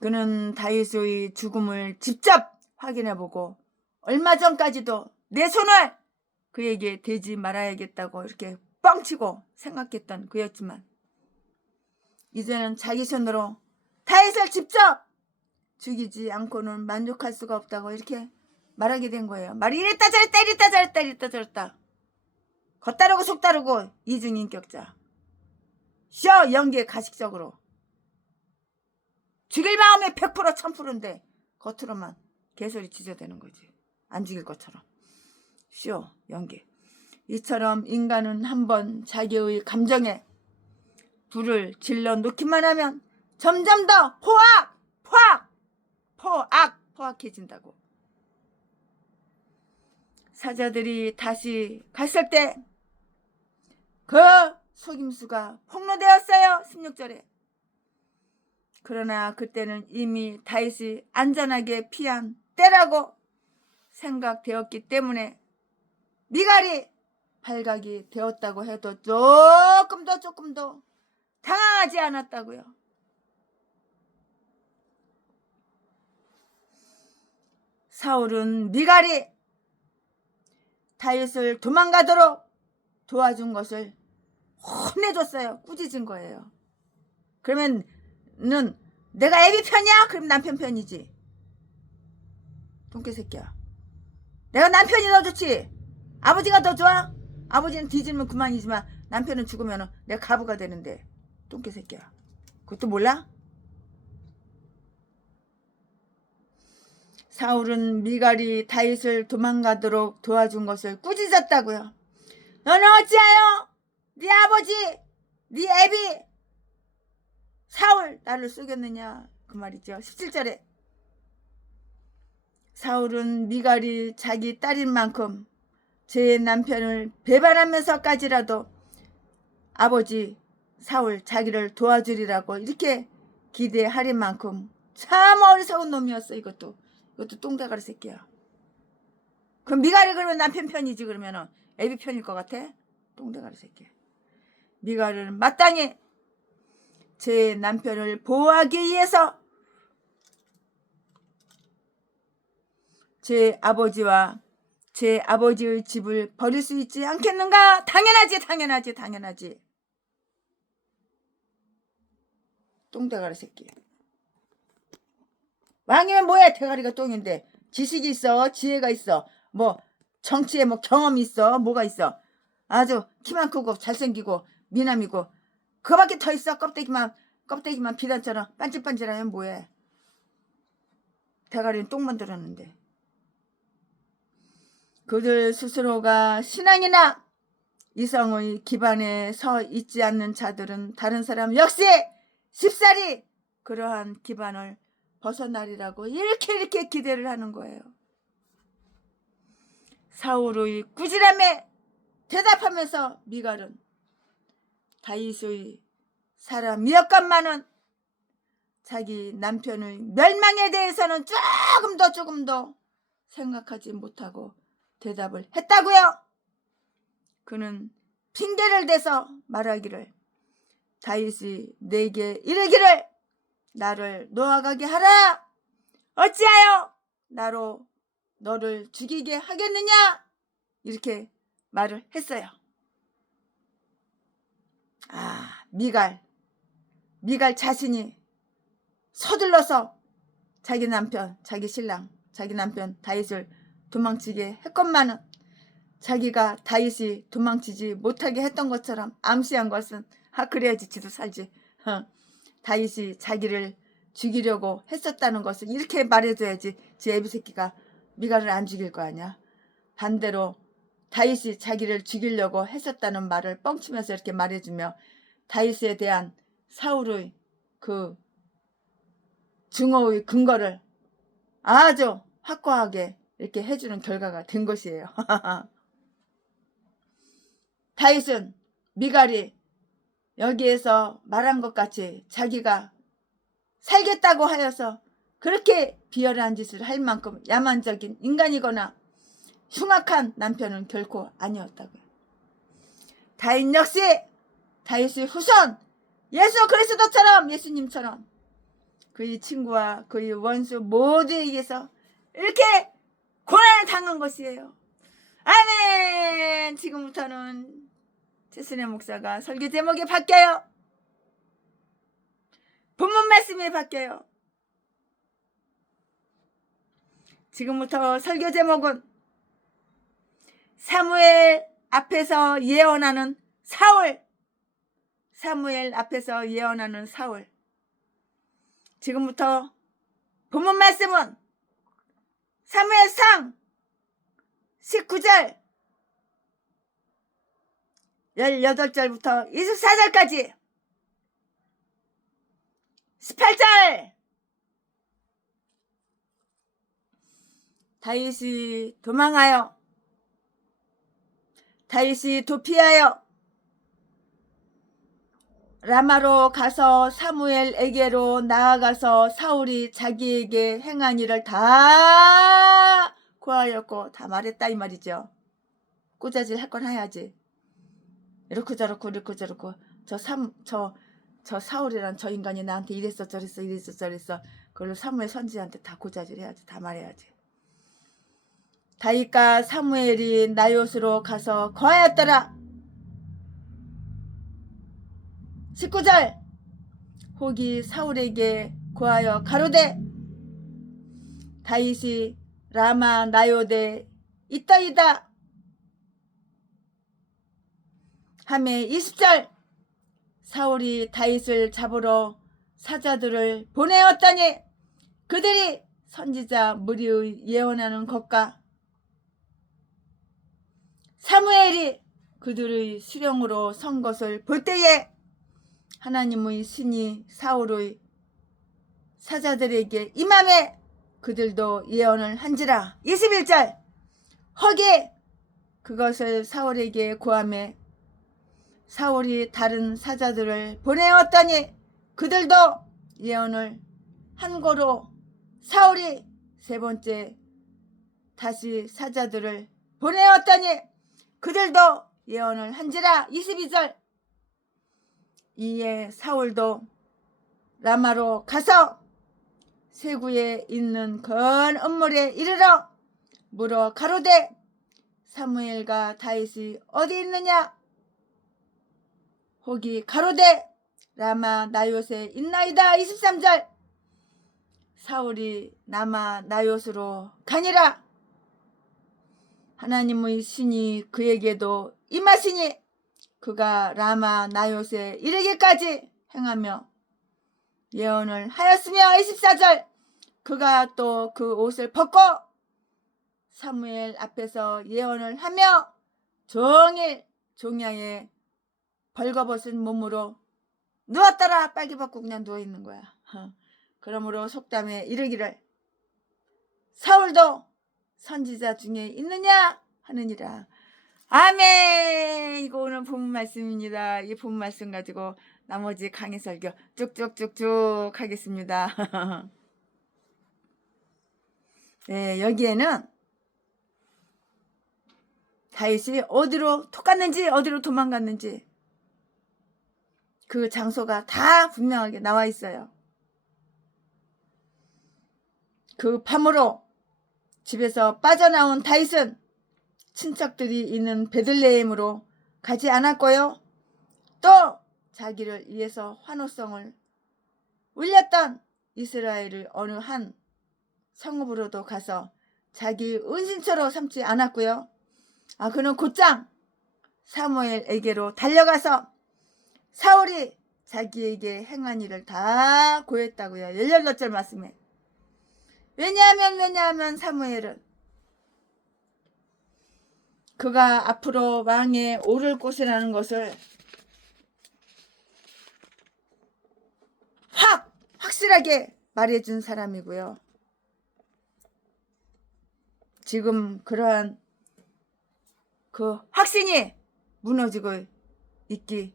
그는 다윗의 죽음을 직접 확인해보고 얼마 전까지도 내 손을 그에게 대지 말아야겠다고 이렇게 뻥치고 생각했던 그였지만 이제는 자기 손으로 다윗을 직접 죽이지 않고는 만족할 수가 없다고 이렇게 말하게 된 거예요. 말이 이랬다 저랬다 이랬다 저랬다 이랬다 저랬다. 겉다르고 속다르고 이중인격자. 쇼 연기에 가식적으로. 죽일 마음이 100% 1000%인데 겉으로만 개소리 지저대는 거지. 안 죽일 것처럼. 쇼 연기. 이처럼 인간은 한번 자기의 감정에 불을 질러 놓기만 하면 점점 더 포악해진다고. 사자들이 다시 갔을 때 그 속임수가 폭로되었어요. 16절에. 그러나 그때는 이미 다윗이 안전하게 피한 때라고 생각되었기 때문에 미갈이 발각이 되었다고 해도 조금 더 당황하지 않았다고요. 사울은 미갈이 다윗을 도망가도록 도와준 것을 혼내줬어요. 꾸짖은 거예요. 그러면은 내가 애비 편이야? 그럼 남편 편이지. 돈깨 새끼야. 내가 남편이 더 좋지. 아버지가 더 좋아? 아버지는 뒤지면 그만이지만 남편은 죽으면 내가 가부가 되는데. 돈깨 새끼야. 그것도 몰라? 사울은 미갈이 다윗을 도망가도록 도와준 것을 꾸짖었다고요. 너는 어찌하여 네 아버지 네 애비 사울 나를 속였느냐 그 말이죠. 17절에 사울은 미갈이 자기 딸인 만큼 제 남편을 배반하면서까지라도 아버지 사울 자기를 도와주리라고 이렇게 기대할 만큼 참 어리석은 놈이었어. 이것도 똥대가리 새끼야. 그럼 미갈이 그러면 남편 편이지. 그러면은 애비 편일 것 같아? 똥대가리 새끼. 미갈은 마땅히 제 남편을 보호하기 위해서 제 아버지와 제 아버지의 집을 버릴 수 있지 않겠는가? 당연하지. 똥대가리 새끼. 왕이면 뭐해? 대가리가 똥인데. 지식이 있어, 지혜가 있어, 뭐 정치에 뭐 경험이 있어, 뭐가 있어. 아주 키만 크고 잘생기고 미남이고 그거밖에 더 있어. 껍데기만 비단처럼 반질반질하면 뭐해. 대가리는 똥 만들었는데. 그들 스스로가 신앙이나 이성의 기반에 서 있지 않는 자들은 다른 사람 역시 쉽사리 그러한 기반을 벗어나리라고 이렇게 기대를 하는 거예요. 사울의 꾸지람에 대답하면서 미갈은 다윗의 사람이었건만은 자기 남편의 멸망에 대해서는 조금 더 생각하지 못하고 대답을 했다고요. 그는 핑계를 대서 말하기를 다윗이 내게 이르기를 나를 놓아가게 하라. 어찌하여 나로 너를 죽이게 하겠느냐? 이렇게 말을 했어요. 미갈 자신이 서둘러서 자기 남편, 자기 신랑, 자기 남편 다윗을 도망치게 했건만은 자기가 다윗이 도망치지 못하게 했던 것처럼 암시한 것은 그래야지 지도 살지. 다윗이 자기를 죽이려고 했었다는 것을 이렇게 말해줘야지 지 애비 새끼가 미갈을 안 죽일 거 아니야. 반대로 다윗이 자기를 죽이려고 했었다는 말을 뻥치면서 이렇게 말해주며 다윗에 대한 사울의 그 증오의 근거를 아주 확고하게 이렇게 해주는 결과가 된 것이에요. 다윗은 미갈이 여기에서 말한 것 같이 자기가 살겠다고 하여서 그렇게 비열한 짓을 할 만큼 야만적인 인간이거나 흉악한 남편은 결코 아니었다고요. 다윗 역시 다윗의 후손 예수 그리스도처럼, 예수님처럼 그의 친구와 그의 원수 모두에게서 이렇게 고난을 당한 것이에요. 아멘. 지금부터는 최순애 목사가 설교 제목이 바뀌어요. 본문 말씀이 바뀌어요. 지금부터 설교 제목은 사무엘 앞에서 예언하는 사울. 사무엘 앞에서 예언하는 사울. 지금부터 본문 말씀은 사무엘상 19절 18절부터 24절까지 18절 다윗이 도망하여 다윗이 도피하여 라마로 가서 사무엘에게로 나아가서 사울이 자기에게 행한 일을 다 고하였고 다 말했다 이 말이죠. 꼬자질 할 건 해야지. 이렇고 저렇고 저 사울이란 저 인간이 나한테 이랬어 저랬어 그걸로 사무엘 선지자한테 다 고자질 해야지. 다 말해야지. 다윗과 사무엘이 나요스로 가서 거하였더라. 19절 혹이 사울에게 고하여 가로되 다윗이 라마 나요대 있다이다 하매 20절 사울이 다윗을 잡으러 사자들을 보내었더니 그들이 선지자 무리의 예언하는 것과 사무엘이 그들의 수령으로 선 것을 볼 때에 하나님의 신이 사울의 사자들에게 임함에 그들도 예언을 한지라. 21절 허게 그것을 사울에게 고하매 사울이 다른 사자들을 보내었더니 그들도 예언을 한 거로 사울이 세 번째 다시 사자들을 보내었더니 그들도 예언을 한지라. 22절 이에 사울도 라마로 가서 세구에 있는 건 음물에 이르러 물어 가로되 사무엘과 다윗이 어디 있느냐 혹이 가로되 라마 나요스에 있나이다. 23절 사울이 라마 나요스로 가니라. 하나님의 신이 그에게도 임하시니 그가 라마 나요스에 이르기까지 행하며 예언을 하였으며 24절 그가 또 그 옷을 벗고 사무엘 앞에서 예언을 하며 종일 종야에 벌거벗은 몸으로 누웠더라. 빨개 벗고 그냥 누워있는 거야. 그러므로 속담에 이르기를 사울도 선지자 중에 있느냐 하느니라. 아멘. 이거 오늘 본문 말씀입니다. 이 본문 말씀 가지고 나머지 강의 설교 쭉쭉쭉쭉 하겠습니다. 네, 여기에는 다윗이 어디로 톡 갔는지 어디로 도망갔는지 그 장소가 다 분명하게 나와 있어요. 그 밤으로 집에서 빠져나온 다윗은 친척들이 있는 베들레헴으로 가지 않았고요. 또 자기를 위해서 환호성을 울렸던 이스라엘을 어느 한 성읍으로도 가서 자기 은신처로 삼지 않았고요. 그는 곧장 사무엘에게로 달려가서 사울이 자기에게 행한 일을 다 고했다고요. 18절 말씀에. 왜냐하면 사무엘은 그가 앞으로 왕에 오를 곳이라는 것을 확실하게 말해준 사람이고요. 지금 그러한 그 확신이 무너지고 있기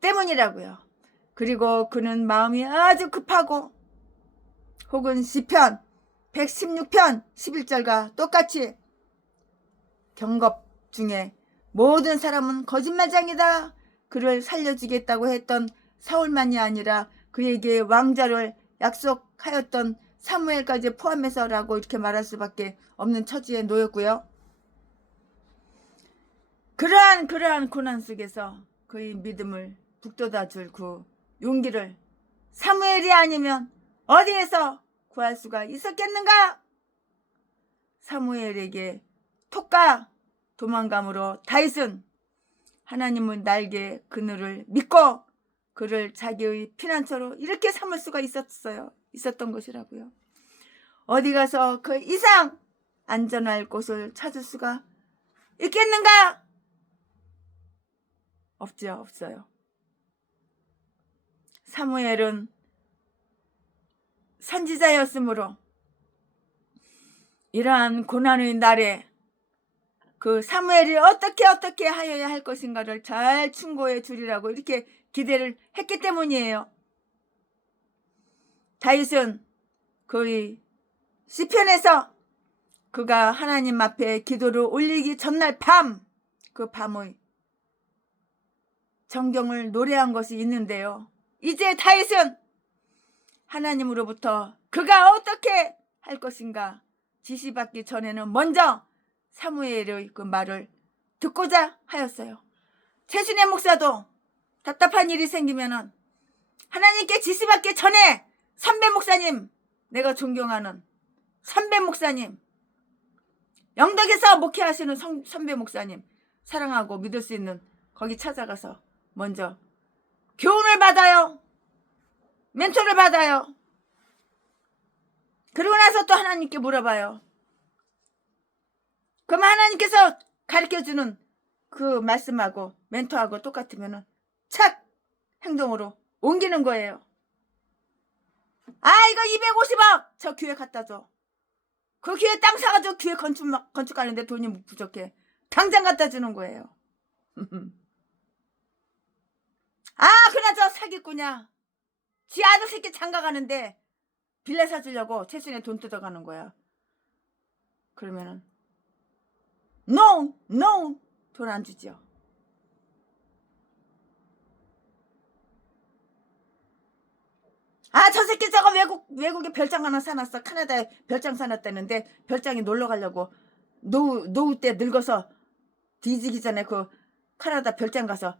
때문이라고요. 그리고 그는 마음이 아주 급하고 혹은 시편 116편 11절과 똑같이 경겁 중에 모든 사람은 거짓말장이다. 그를 살려주겠다고 했던 사울만이 아니라 그에게 왕자를 약속하였던 사무엘까지 포함해서라고 이렇게 말할 수밖에 없는 처지에 놓였고요. 그러한 고난 속에서 그의 믿음을 북돋아줄 그 용기를 사무엘이 아니면 어디에서 구할 수가 있었겠는가? 사무엘에게 톡가 도망감으로 다윗은 하나님은 날개 그늘을 믿고 그를 자기의 피난처로 이렇게 삼을 수가 있었던 것이라고요. 어디 가서 그 이상 안전할 곳을 찾을 수가 있겠는가? 없어요. 사무엘은 선지자였으므로 이러한 고난의 날에 그 사무엘이 어떻게 하여야 할 것인가를 잘 충고해 주리라고 이렇게 기대를 했기 때문이에요. 다윗은 그의 시편에서 그가 하나님 앞에 기도를 올리기 전날 그 밤의 정경을 노래한 것이 있는데요. 이제 다윗은 하나님으로부터 그가 어떻게 할 것인가 지시받기 전에는 먼저 사무엘의 그 말을 듣고자 하였어요. 최순애 목사도 답답한 일이 생기면은 하나님께 지시받기 전에 선배 목사님, 내가 존경하는 선배 목사님, 영덕에서 목회하시는 선배 목사님, 사랑하고 믿을 수 있는 거기 찾아가서 먼저 교훈을 받아요. 멘토를 받아요. 그러고 나서 또 하나님께 물어봐요. 그럼 하나님께서 가르쳐주는 그 말씀하고 멘토하고 똑같으면 착 행동으로 옮기는 거예요. 이거 250억 저 교회 갖다 줘. 그 교회 땅 사가지고 교회 건축하는데 돈이 부족해. 당장 갖다 주는 거예요. 그나저 사기꾼이야. 지 아들 새끼 장가 가는데 빌라 사주려고 최순에 돈 뜯어가는 거야. 그러면은 No 돈 안 주죠. 저 새끼 저거 외국에 별장 하나 사놨어. 캐나다에 별장 사놨다는데 별장에 놀러 가려고 노후 때 늙어서 뒤지기 전에 그 캐나다 별장 가서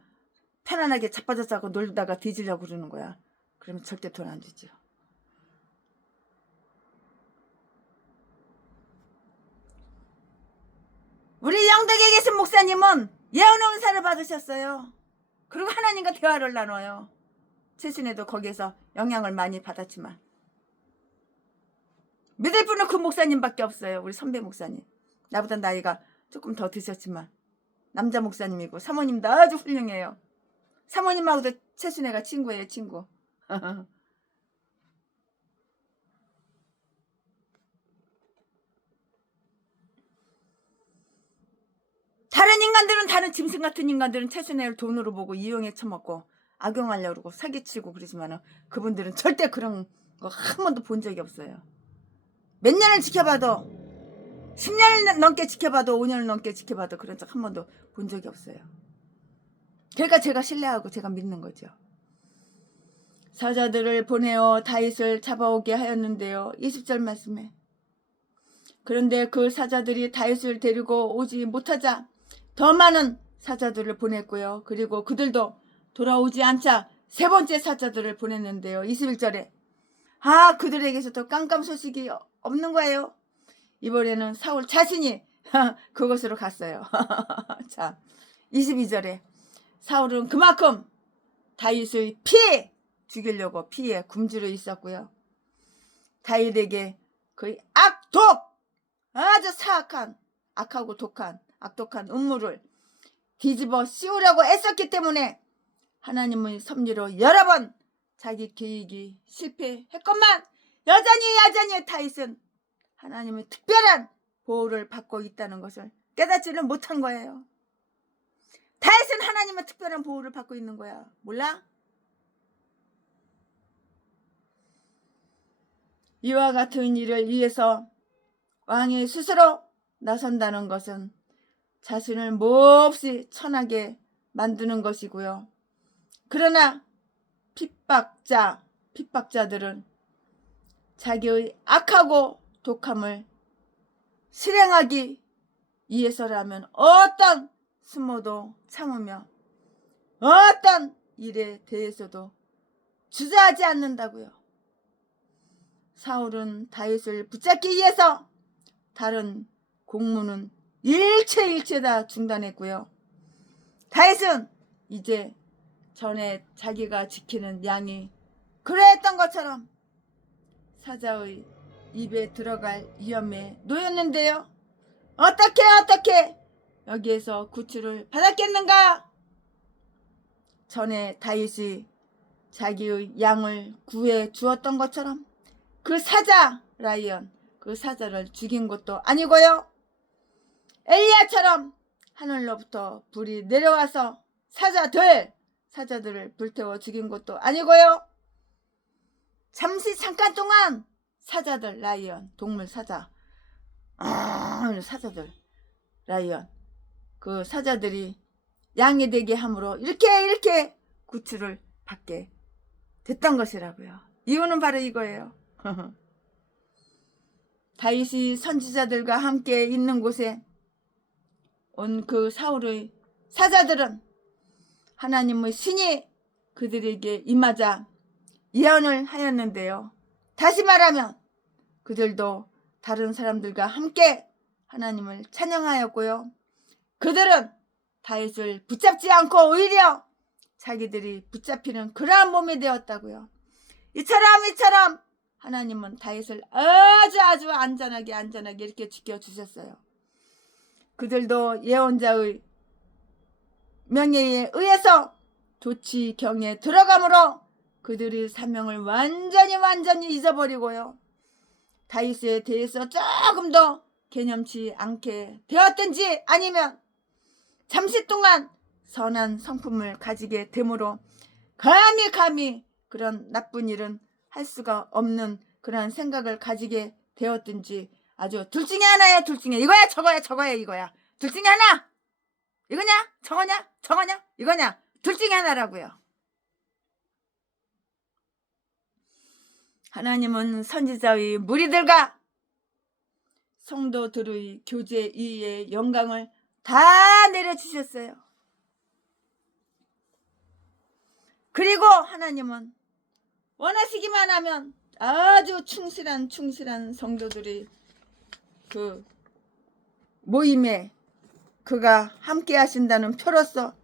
편안하게 자빠져 자고 놀다가 뒤지려고 그러는 거야. 그러면 절대 돈 안 주죠. 우리 영덕에 계신 목사님은 예언의 은사를 받으셨어요. 그리고 하나님과 대화를 나눠요. 최순애도 거기에서 영향을 많이 받았지만 믿을 분은 그 목사님밖에 없어요. 우리 선배 목사님. 나보다 나이가 조금 더 드셨지만 남자 목사님이고 사모님도 아주 훌륭해요. 사모님하고도 최순애가 친구예요. 친구. 다른 짐승 같은 인간들은 최순애를 돈으로 보고 이용해 처먹고 악용하려고 그러고 사기치고 그러지만 그분들은 절대 그런 거 한 번도 본 적이 없어요. 몇 년을 지켜봐도 10년을 넘게 지켜봐도 5년을 넘게 지켜봐도 그런 적 한 번도 본 적이 없어요. 그러니까 제가 신뢰하고 제가 믿는 거죠. 사자들을 보내어 다윗을 잡아오게 하였는데요. 20절 말씀에 그런데 그 사자들이 다윗을 데리고 오지 못하자 더 많은 사자들을 보냈고요. 그리고 그들도 돌아오지 않자 세 번째 사자들을 보냈는데요. 21절에 그들에게서도 깜깜 소식이 없는 거예요. 이번에는 사울 자신이 그곳으로 갔어요. 자, 22절에 사울은 그만큼 다윗의 피해 죽이려고 피에 굶주려 있었고요. 다윗에게 그의 아주 사악한 악하고 악독한 음모를 뒤집어 씌우려고 애썼기 때문에 하나님의 섭리로 여러 번 자기 계획이 실패했건만 여전히 다윗은 하나님의 특별한 보호를 받고 있다는 것을 깨닫지는 못한 거예요. 다윗은 하나님의 특별한 보호를 받고 있는 거야. 몰라? 이와 같은 일을 위해서 왕이 스스로 나선다는 것은 자신을 몹시 천하게 만드는 것이고요. 그러나 핍박자들은 자기의 악하고 독함을 실행하기 위해서라면 어떤 수모도 참으며 어떤 일에 대해서도 주저하지 않는다고요. 사울은 다윗을 붙잡기 위해서 다른 공무는 일체 다 중단했고요. 다윗은 이제 전에 자기가 지키는 양이 그랬던 것처럼 사자의 입에 들어갈 위험에 놓였는데요. 어떻게 여기에서 구출을 받았겠는가? 전에 다윗이 자기의 양을 구해 주었던 것처럼 그 사자 라이언, 그 사자를 죽인 것도 아니고요. 엘리야처럼 하늘로부터 불이 내려와서 사자들을 불태워 죽인 것도 아니고요. 잠깐 동안 사자들, 라이언, 동물 사자들, 라이언, 그 사자들이 양이 되게 함으로 이렇게 구출을 받게 됐던 것이라고요. 이유는 바로 이거예요. 다윗이 선지자들과 함께 있는 곳에 온 그 사울의 사자들은 하나님의 신이 그들에게 임하자 예언을 하였는데요. 다시 말하면 그들도 다른 사람들과 함께 하나님을 찬양하였고요. 그들은 다윗을 붙잡지 않고 오히려 자기들이 붙잡히는 그러한 몸이 되었다고요. 이처럼 하나님은 다윗을 아주 안전하게 이렇게 지켜주셨어요. 그들도 예언자의 명예에 의해서 조치경에 들어가므로 그들의 사명을 완전히 잊어버리고요. 다윗에 대해서 조금 더 개념치 않게 되었든지 아니면 잠시 동안 선한 성품을 가지게 되므로 감히 그런 나쁜 일은 할 수가 없는 그런 생각을 가지게 되었든지 아주 둘 중에 하나예요. 둘 중에 이거야 저거야 이거야. 둘 중에 하나. 이거냐 저거냐 이거냐. 둘 중에 하나라고요. 하나님은 선지자의 무리들과 성도들의 교제 이의 영광을 다 내려주셨어요. 그리고 하나님은 원하시기만 하면 아주 충실한 성도들이 그 모임에 그가 함께 하신다는 표로서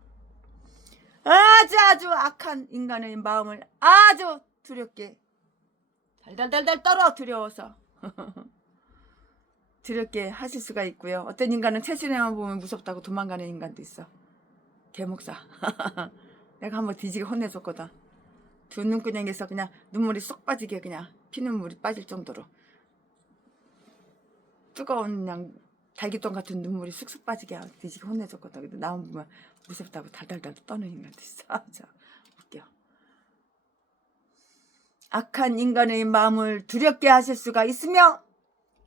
아주 악한 인간의 마음을 아주 두렵게 달달달 떨어뜨려서 두렵게 하실 수가 있고요. 어떤 인간은 최신에만 보면 무섭다고 도망가는 인간도 있어. 개목사. 내가 한번 뒤지게 혼내줬거든. 두 눈구녕에서 그냥 눈물이 쏙 빠지게 그냥 피눈물이 빠질 정도로 뜨거운 그냥 달기똥 같은 눈물이 쑥쑥 빠지게 뒤지게 혼내줬거든. 근데 나만 보면 무섭다고 달달달 떠는 인간도 있어. 웃겨. 악한 인간의 마음을 두렵게 하실 수가 있으며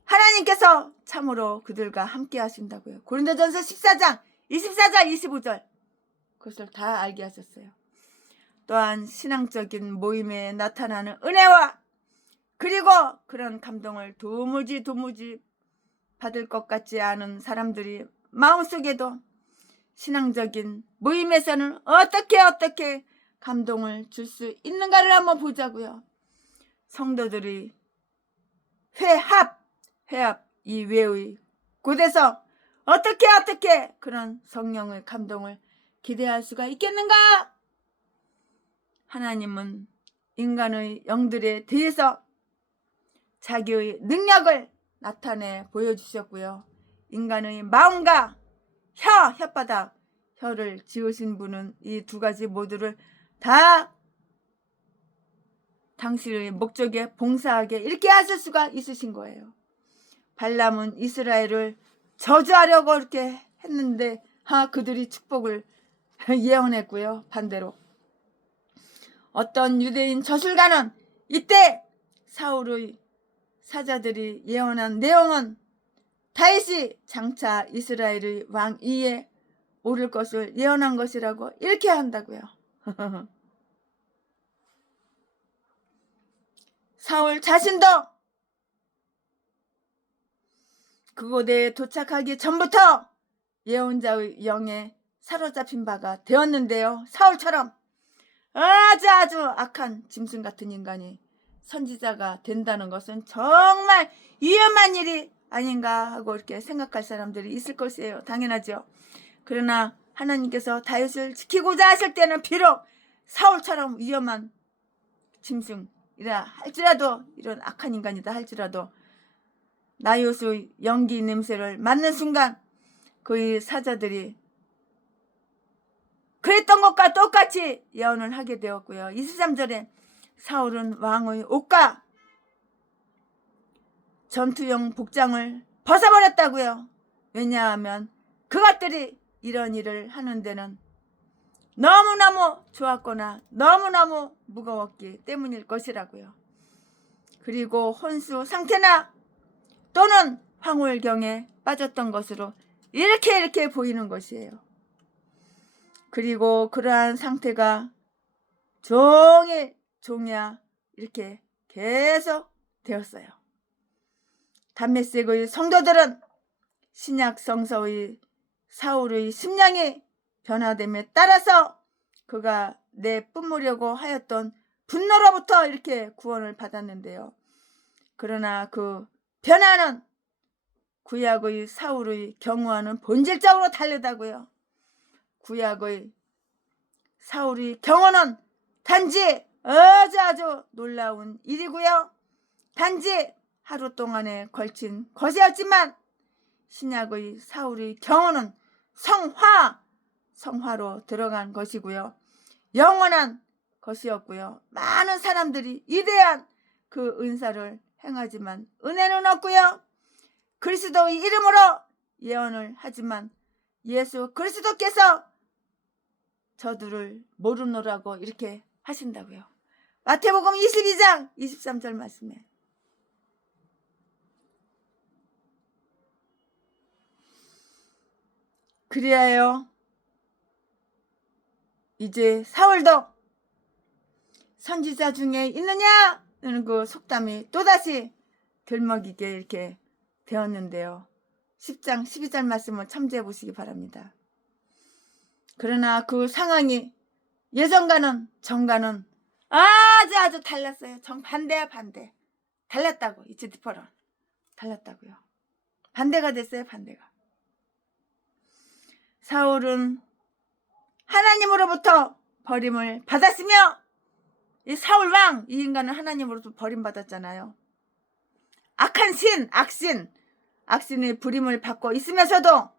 하나님께서 참으로 그들과 함께 하신다고요. 고린도전서 14장 24절 25절 그것을 다 알게 하셨어요. 또한 신앙적인 모임에 나타나는 은혜와 그리고 그런 감동을 도무지 받을 것 같지 않은 사람들이 마음속에도 신앙적인 모임에서는 어떻게 감동을 줄 수 있는가를 한번 보자고요. 성도들이 회합 이외의 곳에서 어떻게 그런 성령의 감동을 기대할 수가 있겠는가? 하나님은 인간의 영들에 대해서 자기의 능력을 나타내 보여주셨고요. 인간의 마음과 혓바닥, 혀를 지으신 분은 이 두 가지 모두를 다 당신의 목적에 봉사하게 이렇게 하실 수가 있으신 거예요. 발람은 이스라엘을 저주하려고 이렇게 했는데 그들이 축복을 예언했고요. 반대로 어떤 유대인 저술가는 이때 사울의 사자들이 예언한 내용은 다윗이 장차 이스라엘의 왕위에 오를 것을 예언한 것이라고 이렇게 한다고요. 사울 자신도 그곳에 도착하기 전부터 예언자의 영에 사로잡힌 바가 되었는데요. 사울처럼 아주 악한 짐승 같은 인간이 선지자가 된다는 것은 정말 위험한 일이 아닌가 하고 이렇게 생각할 사람들이 있을 것이에요. 당연하죠. 그러나 하나님께서 다윗을 지키고자 하실 때는 비록 사울처럼 위험한 짐승이라 할지라도, 이런 악한 인간이다 할지라도 다윗의 연기 냄새를 맡는 순간 그의 사자들이 그랬던 것과 똑같이 예언을 하게 되었고요. 23절에 사울은 왕의 옷과 전투용 복장을 벗어버렸다고요. 왜냐하면 그것들이 이런 일을 하는 데는 너무너무 좋았거나 너무너무 무거웠기 때문일 것이라고요. 그리고 혼수 상태나 또는 황홀경에 빠졌던 것으로 이렇게 보이는 것이에요. 그리고 그러한 상태가 종야 이렇게 계속 되었어요. 담메색의 성도들은 신약 성서의 사울의 심령이 변화됨에 따라서 그가 내뿜으려고 하였던 분노로부터 이렇게 구원을 받았는데요. 그러나 그 변화는 구약의 사울의 경우와는 본질적으로 다르다고요. 구약의 사울의 경우는 단지 아주 놀라운 일이고요. 단지 하루 동안에 걸친 것이었지만 신약의 사울의 경우는 성화로 들어간 것이고요. 영원한 것이었고요. 많은 사람들이 위대한 그 은사를 행하지만 은혜는 없고요. 그리스도의 이름으로 예언을 하지만 예수 그리스도께서 저들을 모르노라고 이렇게 하신다고요. 마태복음 22장 23절 말씀에 그리하여 이제 사울도 선지자 중에 있느냐? 는 그 속담이 또다시 들먹이게 이렇게 되었는데요. 10장 12절 말씀을 참조해 보시기 바랍니다. 그러나 그 상황이 예전과는 정과는 아주 달랐어요. 정반대야 반대. 달랐다고. It's different. 달랐다고요. 반대가 됐어요. 반대가. 사울은 하나님으로부터 버림을 받았으며 이 사울 왕, 이 인간은 하나님으로부터 버림받았잖아요. 악한 신, 악신의 부림을 받고 있으면서도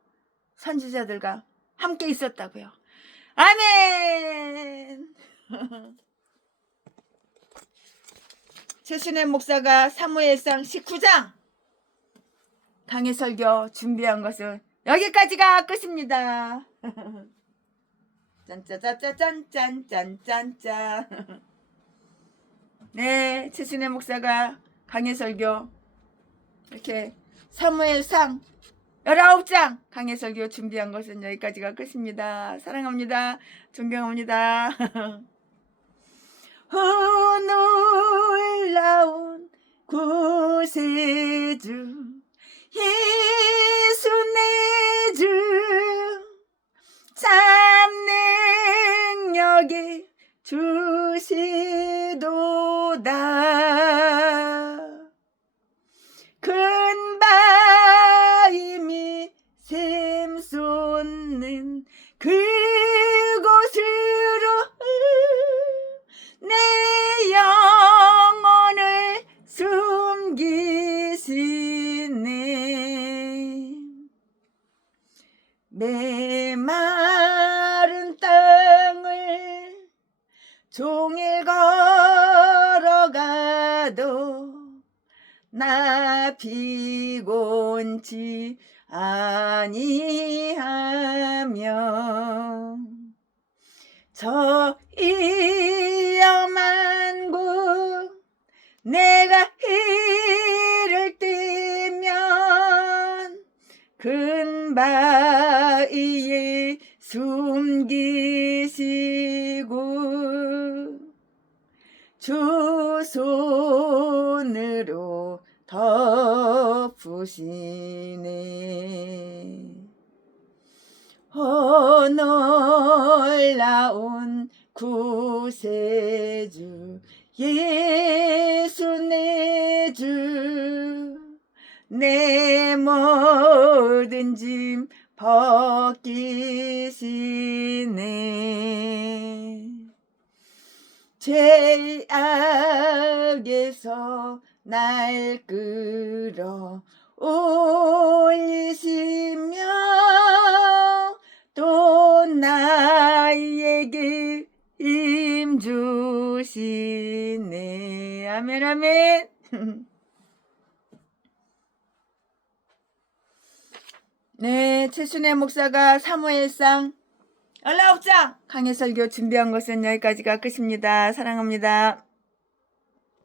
선지자들과 함께 있었다고요. 아멘. 최신의 목사가 사무엘상 19장 강해 설교 준비한 것은 여기까지가 끝입니다. 짠짜짜짜짠짠짠짠짠. 네, 최신의 목사가 강해 설교 이렇게 사무엘상 19장 강해 설교 준비한 것은 여기까지가 끝입니다. 사랑합니다. 존경합니다. 놀라운 구세주 예수 내 주 참 능력이 주시도다. 큰 바위미 샘솟는 그곳으로 내 영혼을 숨기시네. 메마른 땅을 종일 걸어가도 나 피곤치 아니하며 저 위험한 곳 내가 이를 뛰면 큰 바위에 숨기시고 주 베푸시네. 놀라운 구세주 예수 내 주, 내 모든 짐 벗기시네. 죄악에서 날 끌어 올리시며 또 나에게 힘 주시네. 아멘 아멘. 네, 최순애 목사가 사무엘상 19장 강해설교 준비한 것은 여기까지가 끝입니다. 사랑합니다.